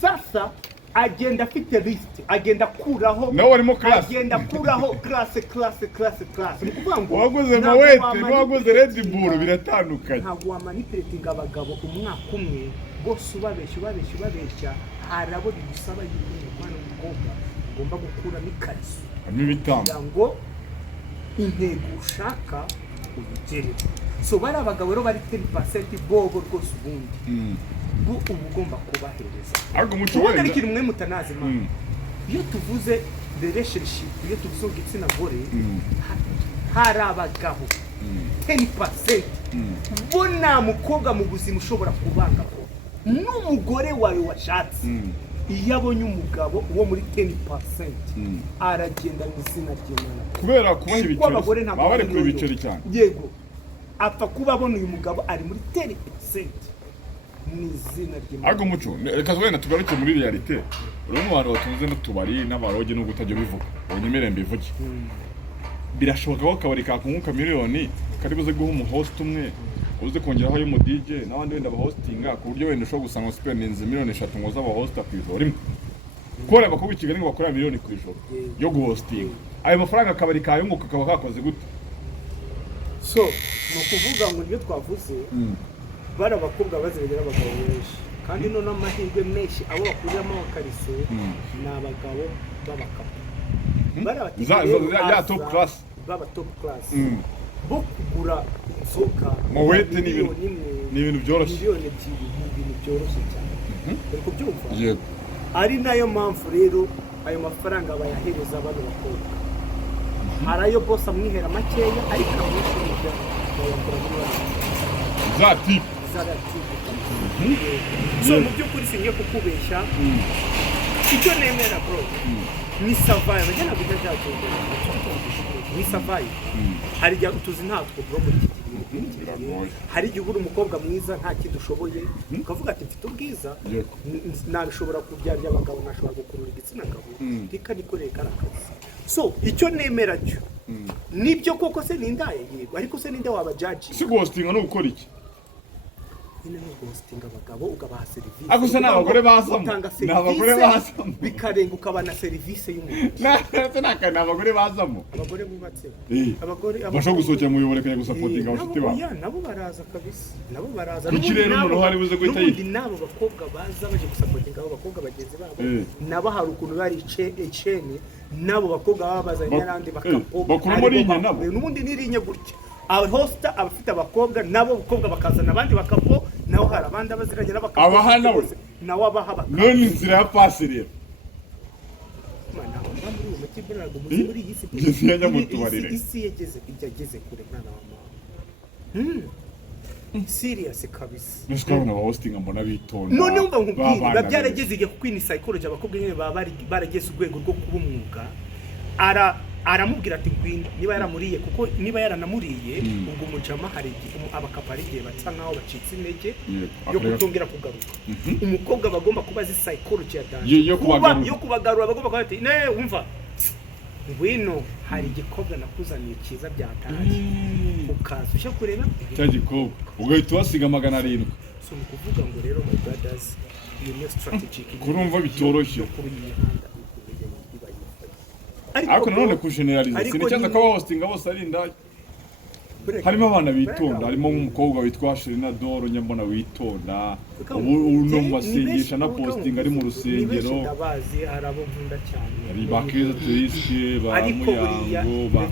sasa agenda afite list agenda kuraho nawe arimo class agenda kuraho class ni kuvuga ngo waguze mawete waguze Red Bull biratandukanye ntabwo wamanipulating abagabo umwaka umwe bose ubabeshya harabo bigusaba yuko umwana w'umukobwa ugomba gukura n'ikariso n'ibitamba ngo intego ushaka ubigere so bari abagabo rero bari 10% bobo rwose ubundi ubu ugomba kubahereza ariko muco wenda ariko kimwe mutanazi man iyo tuvuze relationship iyo tuvuze igitsina gore hari abagabo 10% bona mukobwa mu buzima ushobora kubanga ko n'umugore wawe washatse iyo abonye umugabo uwo muri 10% aragenda mu izina ry'Imana kubera kubaha ibiceri baba bari ku ibiceri cyane yego apfa kuba abona uyu mugabo ari muri 10% mu izina ry'Imana ariko muco reka wenda tugaruke muri realite uri mu bantu batunze n'utubari n'abaroge no gutajya bivuga ubonyemerere mbivuge birashoboka ko akabari kakunguka miliyoni kari buze guha umuhost umwe uze kongeraho ayo mu DJ n'abandi wenda bahostinga ku buryo wenda ushobora gusanga spendinze miliyoni 3 ngo z'abahosta ku ijoro rimwe kora abakobwa i Kigali ngo bakora miliyoni ku ijoro yo guhostinga ayo mafaranga akabari kayunguka kaba kakoze gute so no kuvuga ngo niyo twavuze bara abakobwa bazirengera abagabo benshi kandi none amahirwe menshi abo bakuriramo abakariso ni abagabo b'abakapo ya top class baba top class bo kugura inzoka mawete ni ibintu byoroshye miliyoni ebyiri ni ibintu byoroshye cyane ariko byumva yego ari nayo mpamvu rero ayo mafaranga bayahereza bano bakobwa hari ayo boss amwihera makeya ariko amwishyurira bayakora muri za tip so mu by'ukuri singiye kukubeshya icyo nemera bro ni survive njyana bijya byagenda ni survive hari igihe tuzi ntatwo bro muri hari igihe ubura umukobwa mwiza nta kintu ushoboye ukavuga ati mfite ubwiza nabishobora kubyarya abagabo nashobora gukurura igitsina gabo reka nikoreye karakazi so icyo nemera cyo nibyo koko se nindaye yego ariko se ninde waba judge si ghosting no gukora iki ine no ghosting abagabo ugabaha service ako se n'abagore bazamo n'abagore bazamo bikarenga ukabana service y'umuntu naka n'abagore bazamo abagore bubatse abagore basho gusohokera mu bibore kanya gusapotinga abashiti babo nabo baraza kabisa nabo baraza n'ikirere n'umuntu hari buze guhita yita nabo bakobwa baza baje gusapotinga abo bakobwa bagenzi babo nabo hari ukuntu bari icene nabo bakobwa baba bazanye n'andi bakapo bakuru muri inye nabo n'ubundi nirinye gutya hosta abafite abakobwa nabo bakobwa bakazana abandi bakapo naho hari abandi abaziranye n'abakapo abahana we nawo abaha bakapo none inzira ya pasi rero mana muri uyu muti birago muri iyi si isi yageze kure mwana wa mama serious kabisa nishikabona ba hosting mbona bitonda none umva nkubwira byarageze igihe kuko ni psychology abakobwa nyine baba barageze urwego rwo kuba umwuga aramubwira ati ngwino niba yaramuriye kuko niba yaranamuriye ubwo umujama hari abakapa ari igihe batsa nkaho bacitse intege yo kutongera kugaruka umukobwa bagomba kuba azi psychology ya dance yo kubagarura bagomba kuba ati ne umva ngwino hari igikobwa nakuzaniye cyiza byataje ukaza usha kureba cya gikobwa ugahita wasiga 700 so kuvuga ngo rero my brothers iyo niyo strategy kurumva bitoroshye ariko nanone ku generalize sinecyaza ko hosting bose ari indaya harimo abana bitonda harimo umukobwa witwa Sherina Doro nyambona witonda ubu no masengesha na posting ari mu rusengero abazi arabo nkunda cyane ari bakeza turiske ba muyango ba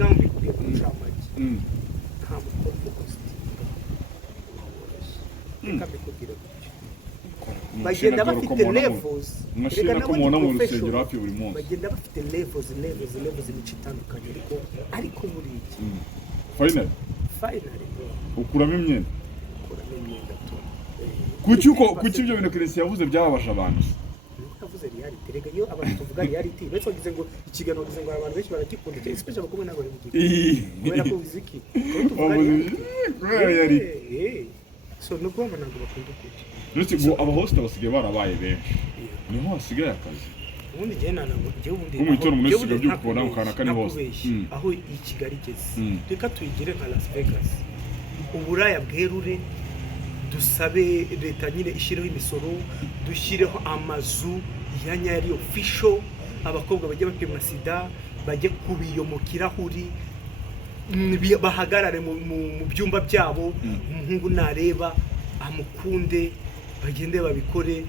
bagenda bafite levels mwashira ko mubona mu rusengero hafi buri munsi bagenda bafite levels imico itandukanye ariko muri iki finally ukuramo imyenda kuki ibyo bintu Christian yavuze byababasha abantu yavuze reality rega iyo abantu tuvuga reality betse bagize ngo ikiganiro gize ngo abantu benshi baragikunda cyane especially abakobwa nabo kubera ko biziki reality so no goma ntabwo bakunda kuki uretse ngo abahosta basigaye barabaye benshi niho hasigaye akazi ubundi gihe nanango gihe ubundi umutora umuntu wese byo kubona ukana kane hose aho i Kigali geze reka tuyigire nka Las Vegas uburaya bwerure dusabe leta nyine ishireho imisoro dushireho amazu ya nyari official abakobwa bajye bapimwa sida bajye kubiyomokira huri bahagarare mu byumba byabo umuhungu nareba amukunde bagende babikore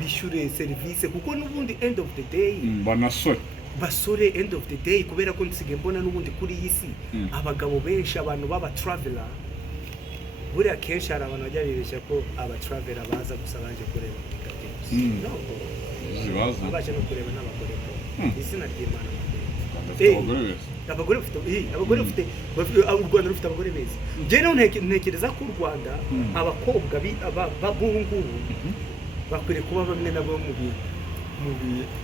bishyure service kuko n'ubundi end of the day basore end of the day kubera ko nsige mbona n'ubundi kuri iyi si abagabo benshi abantu baba traveler buriya kenshi hari abantu bajya bibeshya ko aba traveler baza gusa baje kureba baje no kureba n'abagore izina ry'Imana abagore bafite u Rwanda rufite abagore beza njyewe ntekereza ko u Rwanda abakobwa b'abungu bakwiriye kuba bamwe nabo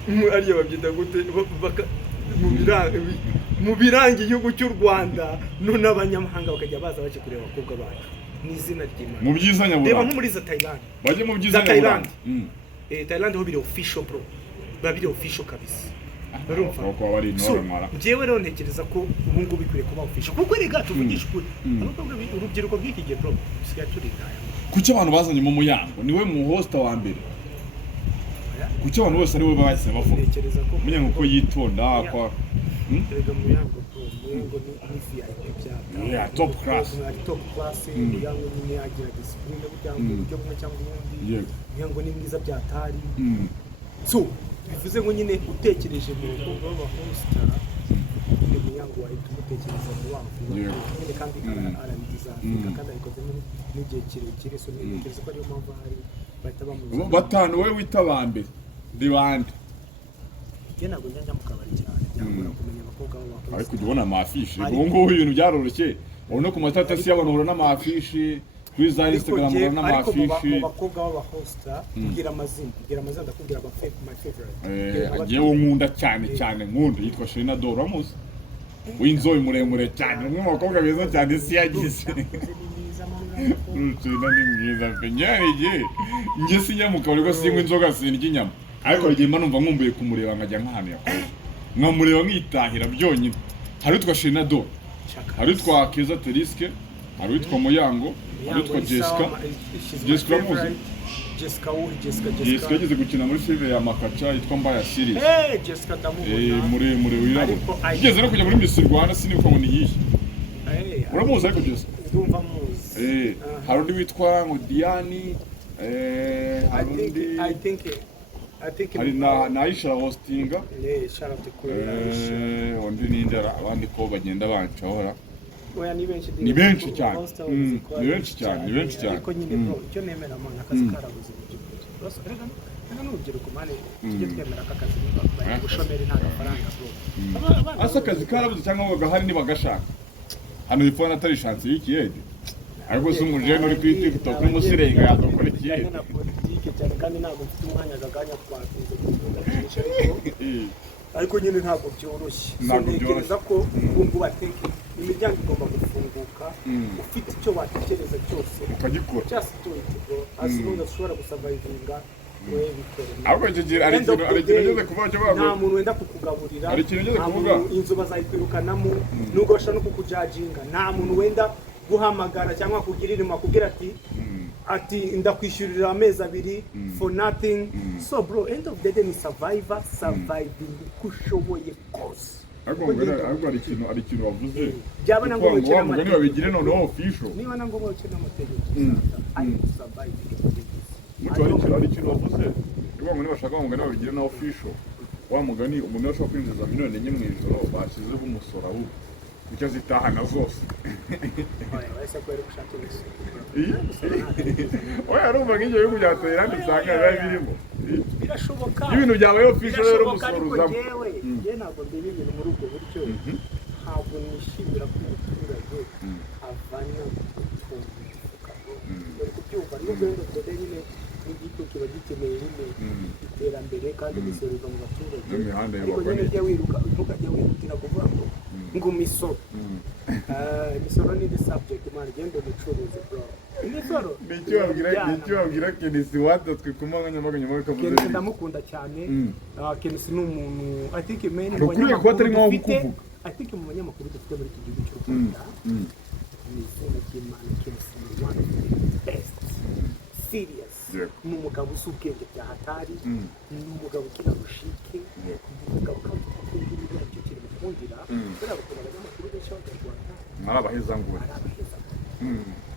mu ariyo babyita gute mu birangi igihugu cy'u Rwanda none abanyamahanga bakajya baza baje kureba abakobwa bacu n'izina ry'Imana mu byiza nyaburanga reba nko muri za Thailand bajye mu byiza nyaburanga Thailand ho biri official bro babiri official kabisa barumva ko bari normal jewe rero ntekereza ko ubu ngubu bikwiriye kuba official kuko rega tuvugisha ukuri abakobwa urubyiruko bw'iki gihe bro sigaye turi Indaya kuki abantu bazanye mu muyango niwe mu hosta wa mbere kuki abantu bose ariwe bahise bavuga ntekereza ko muyango ko yitonda kwa rega muyango muyango ni VIP bya top class muyango ni agira discipline byo kumwe cyangwa ubundi muyango ni mwiza byatari so bivuze ngo nyine utekereje mu rugo rw'abahosta ni muyango wahita umutekereza mu wangu nyine kandi arabigiza kandi arikoze n'igihe kirekire so ntekereza ko ariyo mpamvu hari bahita bamuzi batanu we wita bambere ndi bande njye ntabwo njya mu kabari cyane byangora kumenya abakobwa b'abahosta ariko ujya ubona amafishi ubu ngubu ibintu byaroroshye ubona ku matatasi y'abantu ubona n'amafishi kuri za Instagram ubona n'amafishi ariko mu bakobwa b'abahosta kugira amazina ndakubwira my favorite agiye nkunda cyane nkunda yitwa Sherina Doro amuzi w'inzobe muremure cyane umwe mu bakobwa beza cyane isi yagize Sherina ni mwiza pe njye sinyamuka buri ko sinywa inzoga sindya inyama ariko igihe mba numva nkumbuye kumureba nkajya nk'ahantu yakoze nkamureba nkitahira byonyine hari utwa Sherina Doro hari utwa Keza Teriske hari utwa Muyango hari utwa Jessica uramuzi Jessica yageze gukina muri filime ya Makacha yitwa Mbaya series Jessica ndamubona muremure wirabura igeze no kujya muri Miss Rwanda sinibuka ngo ni yihe uramuzi ariko Jessica ndumva muzi hari undi witwa ngo Diani hari undi I think hari na Aisha hostinga shout out to undi nindera abandi ko bagenda bancohora oya ni benshi cyane ni benshi cyane ariko nyine bro icyo nemera amana akazi karabuze mu gihugu bose rega n'urubyiruko mane tujye twemera akazi ubushomeri nta gafaranga bro asa akazi karabuze cyangwa ngo gahari nibagashaka hano ifona atari chance y'ikiyede ariko se umujene uri kuri TikTok n'umusirenga yadokora ikiyede na politike cyane kandi ntabwo mfite umwanya gaganya twakunze kuvuga cyane ariko ariko nyine ntabwo byoroshye ntekereza ko ubu bateke imiryango igomba gufunguka ufite icyo watekereza cyose ukagikora just do it bro as long as ushobora gusavayivinga wewe bikore ahubwo kigira ari ikintu kuvuga cyo bago nta muntu wenda kukugaburira ari ikintu kuvuga inzu bazayikwirukanamo nubwo bashaka no kukujajinga nta muntu wenda guhamagara cyangwa kugira inama kugira ati ndakwishyurira amezi 2 for nothing so bro end of the day ni surviving kushoboye kose ariko ari ikintu wavuze byaba nango bakina amategeko babigire noneho official niba nango bakina amategeko ari surviving muto ari ikintu wavuze niba ngo bashaka bamugana babigire na official wa mugani umuntu ashobora kwinjiza miliyoni enye mu ijoro bashyizeho umusoro ahubwo icyo zitahana zose wese kwere gushaka imisoro oya arumva nk'ibyo bihugu bya Thailand usanga biba birimo birashoboka ibintu byawe official rero umusoro uzamo njye ntabwo mbere ibintu muri ubwo buryo ntabwo nishimira ko umuturage avana utuntu uri kubyumva nubwo rero dore nyine n'igito kiba gikeneye nyine iterambere kandi bisorerwa mu baturage ariko nyine ujya wiruka ntukajya wihutira kuvuga ngo imisoro ni the subject man genda gucuruza bro imisoro nicyo wabwira Kenisi wadatwe kumanga nyamaga Kenisi ndamukunda cyane Kenisi ni umuntu I think man I think mu banyamakuru dufite muri iki gihugu cy'u Rwanda ni Ntamutima Kenisi ni one of the best serious ni umugabo uzi ubwenge bya hatari ni umugabo ukina rushike ni umugabo kandi ukunda ibintu icyo kintu bikundira kubera bakunda abanyamakuru benshi b'Abanyarwanda marabahezangura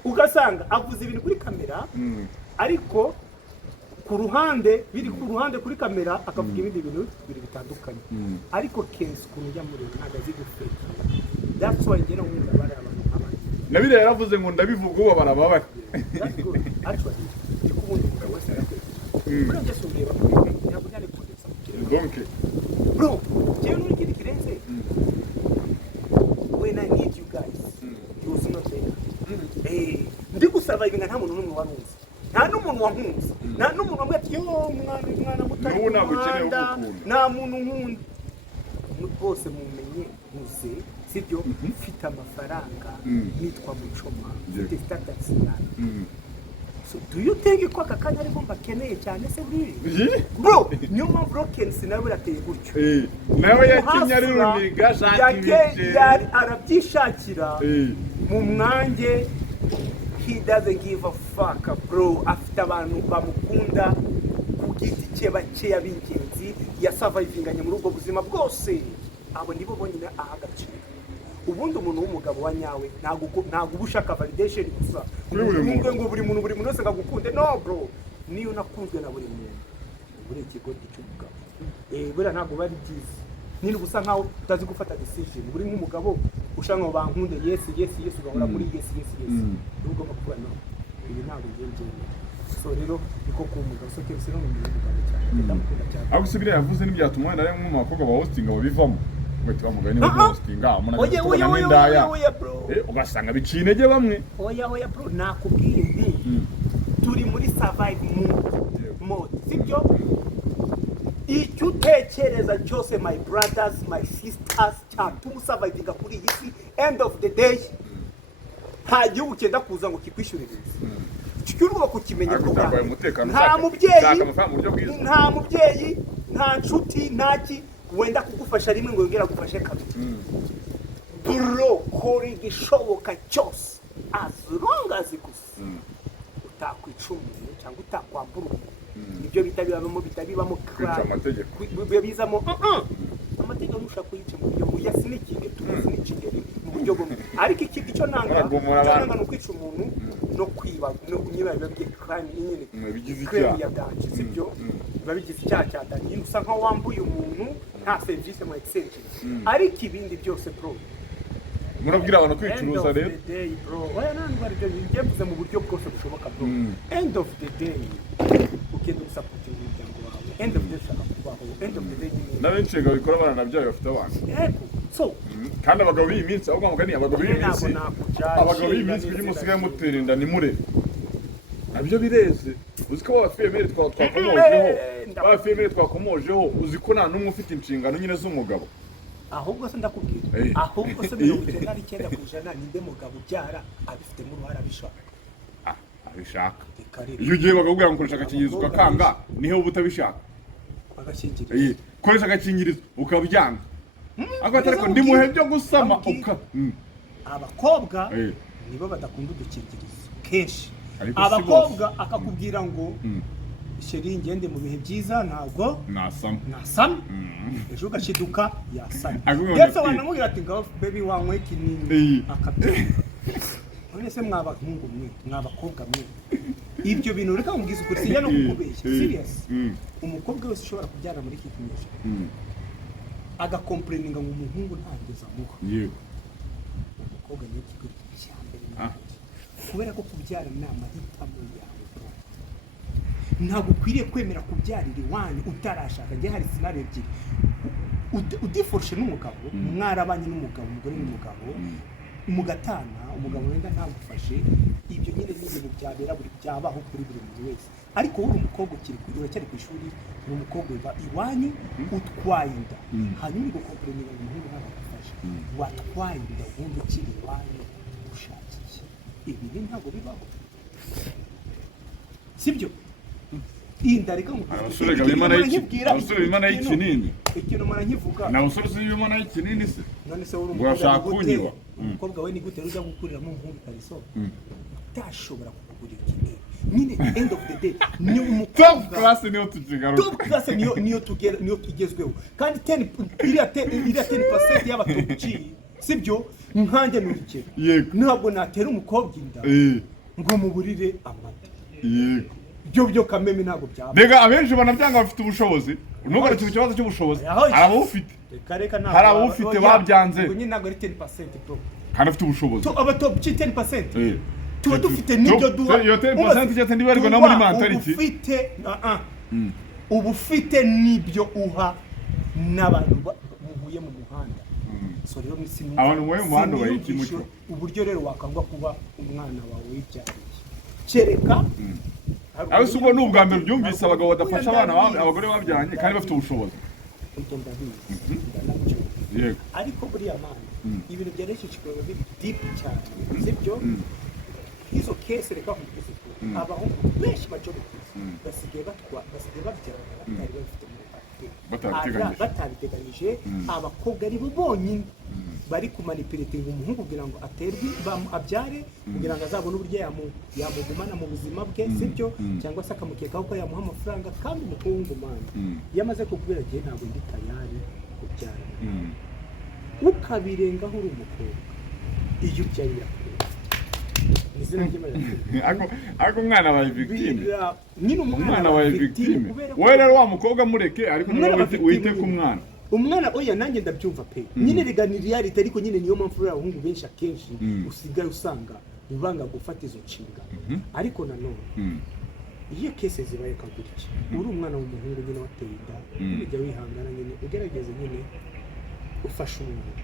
ugasanga avuze ibintu kuri kamera ariko ku ruhande kuri kamera akavuga ibindi bintu bitandukanye ariko Kenshi kunjya muri ntago azi gufeka that's why ngera nkunda bari abantu abandi nabire yaravuze ngo ndabivuga ubu barababara actually ikubundi umugabo wese arakweka bro just ureba ntabwo nyane kugeza donc bro jewe n'uri kindi kirenze when I need you guys you was not there ndi gusurvivinga nta muntu n'umwe warunze nta n'umuntu wankunze nta n'umuntu wambwiye ati yo mwana mutari nta muntu nkunda bose mumenye muze sibyo mfite amafaranga nitwa Mucoma mfite status yanjye so do you think ko aka kanya ariko mbakeneye cyane se bro niyo mpamvu Kenshi nawe birateye gutyo nawe yakinnye ari runiga shaka ibije arabyishakira mu mwange he doesn't give a fuck bro afite abantu bamukunda ku giti cye bakeya b'ingenzi ya survivinganye muri ubwo buzima bwose abo nibo bonyine ahagaciro ubundi umuntu w'umugabo wa nyawe ntago ubushaka validation gusa ngo buri muntu wese ngagukunde no bro niyo nakunzwe na buri muntu buri kigo cy'umugabo bura ntago bari byiza nini gusa nkaho utazi gufata decision buri nk'umugabo ushaka ngo bankunde yes ugahora muri yes ubwo bakubwa no ibi ntago ngengene so rero niko kumugabo so Kenshi no mu mugabo cyane ndamukunda cyane aho subira yavuze n'ibyatuma ndare mu makobwa ba hosting babivamo bati bamugani no hosting umuntu Indaya ugasanga bicinege bamwe oya bro nakubwiye nti turi muri survive mode sibyo icyo utekereza cyose my brothers my sisters cyatuma survivinga kuri iyi si end of the day nta gihugu cyenda kuza ngo kikwishyurire cy'urwo kukimenya ko nta mubyeyi nta nshuti ntaki wenda kugufasha rimwe ngo yongera gufashe kabiri bro kora igishoboka cyose as long as gusa utakwica umuntu cyangwa utakwambura umuntu ibyo bitabibamo bizamo amategeko ntushaka kuyica mu buryo buya sinikinge tumusinikinge mu buryo bumwe ariko icyo nanga ni ukwica umuntu no kwiba no kunyura bigiye crime nyine crime ya danje sibyo babigize icyaha cya danje usa nka wambuye umuntu nta service mu extension ariko ibindi byose bro murabwira abantu kwicuruza rero oya ntabwo ari byo ngembuze mu buryo bwose bushoboka bro end of the day ugenda usapotinga umuryango wawe end of the day ushaka kubaho end of the day n'abenshi babikora abana nabyaye bafite abana so kandi abagabo b'iyi minsi ahubwo mugani abagabo b'iyi minsi kugira musigaye mutera inda ni mure nabyo bireze uzi ko abafemere twakomojeho uzi ko nta n'umwe ufite inshingano nyine z'umugabo. Ahubwo se ndakubwira ahubwo se 99% ninde mugabo ubyara abifitemo uruhare abishaka abishaka iyo ugiye bakakubwira ngo koresha agakingirizo ukakanga niho uba utabishaka agakingirizo koresha agakingirizo ukabyanga ariko ndi muhe byo gusama abakobwa nibo badakunda udukingirizo kenshi abakobwa akakubwira ngo sheri ngende mu bihe byiza ntago nasama ejo ugashiduka yasama ndetse wanamubwira ati ngaho baby wankwe kinini akabyumva none se mwabahungu mwe mwabakobwa mwe ibyo bintu reka mubwiza ukuri sijya no kukubeshya serious umukobwa wese ushobora kubyara muri iki kinyejana agakomplaininga ngo umuhungu ntageza muha yego umukobwa ni ikigori cyambere kubera ko kubyara ni amahitamo yawe ntabwo ukwiriye kwemera kubyarira iwanyu utarashaka. Njye hari scenario ebyiri udiforce n'umugabo mwarabanye n'umugabo umugore n'umugabo mugatana umugabo wenda ntagufashe ibyo nyine ni ibintu byabera buri byabaho kuri buri muntu wese ariko uri umukobwa cyari ku ishuri ni umukobwa uva iwanyu utwaye inda hanyuma ugakomplaininga ngo umuhungu ntagufashe watwaye inda ubundi ukiri iwanyu ushakiye ibi ntabwo bibaho sibyo indarika mu abasore bimana y'ikinini ikintu mara nkivuga na abasore bimana y'ikinini se none se uri umukobwa we ni gute uza gukuriramo umuhungu kariso utashobora kukugurira ikinini nyine end of the day ni umukobwa top class niyo tukigaruka top class niyo tugezweho kandi 10% y'abatoki sibyo nkanjye n'urukero ntabwo natera umukobwa inda ngo muburire amata yego byo kameme ntabwo byaba rega abenshi banabyanga bafite ubushobozi nugarutse ku kibazo cy'ubushobozi arabufite hari abufite babyanze ngo nyine ntabwo ari 10% bro kandi afite ubushobozi aba top 10% tuba dufite n'ibyo duha iyo 10% cyate ndibarirwa na muri mentality ubufite n'ibyo uha n'abantu muhuye mu muhanda so rero abantu mu muhanda bayikimucyo uburyo rero wakangwa kuba umwana wawe wibyariye kereka aho suko n'ubwa mbere byumvise abagabo badafasha abana abagore babyaranye kandi bafite ubushobozi yego ariko buriya mwana ibintu byareshejwe biri deep cyane sibyo izo case reka kuvuga abahungu benshi majority basigaye babyara batabiteganyije abakobwa ari bo bonyine bari kumanipulating umuhungu kugira ngo aterwe abyare kugira ngo azabone uburyo yamugumana mu buzima bwe sibyo cyangwa se akamukekaho ko yamuha amafaranga kandi umuhungu mana yamaze kukubwira gihe ntabwo ndi tayari kubyara ukabirengaho uri umukobwa iyo ubyarira ariko umwana wawe victime umwana wawe victime wowe rero wa mukobwa mureke ariko wite ku mwana umwana oya nanjye ndabyumva pe nyine reganira reality ariko nyine niyo mpamvu abahungu benshi akenshi usigaye usanga bibanga gufata izo nshinga ariko nanone iyo cases zibaye kaguriki uri umwana w'umuhungu nyine wateye inda ujya wihangana nyine ugerageze nyine ufasha umwana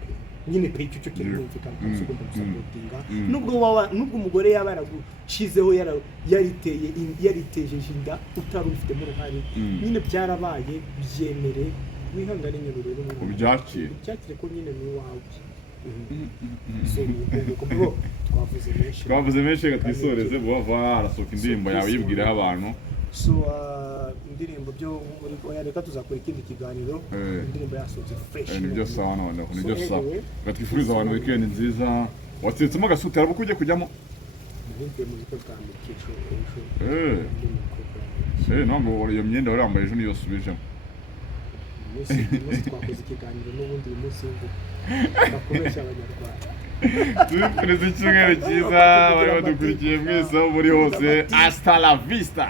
nyine pe icyo kintu cyumvikana kandi ugomba gusapotinga nubwo umugore yaba yaragucizeho yaritejeje inda utari ufitemo uruhare nyine byarabaye byemere wihangane nyine rero ubyakire ko nyine ni wawe twavuze menshi reka twisoreze vuba harasohoka indirimbo yawe yibwireho abantu so indirimbo byo muri reka tuzakora ikindi kiganiro indirimbo yasohotse fresh nibyo sawa noneho nibyo sawa batwifuriza abantu weekend nziza watsitsemo agasuti arabuko ujye kujyamo ntabwo iyo myenda wari wambaye ejo niyo usubijemo umunsi twakoze ikiganiro n'ubundi uyu munsi bakoresha abanyarwanda tubifuriza icyumweru cyiza bari badukurikiye mwese aho muri hose hasta la vista.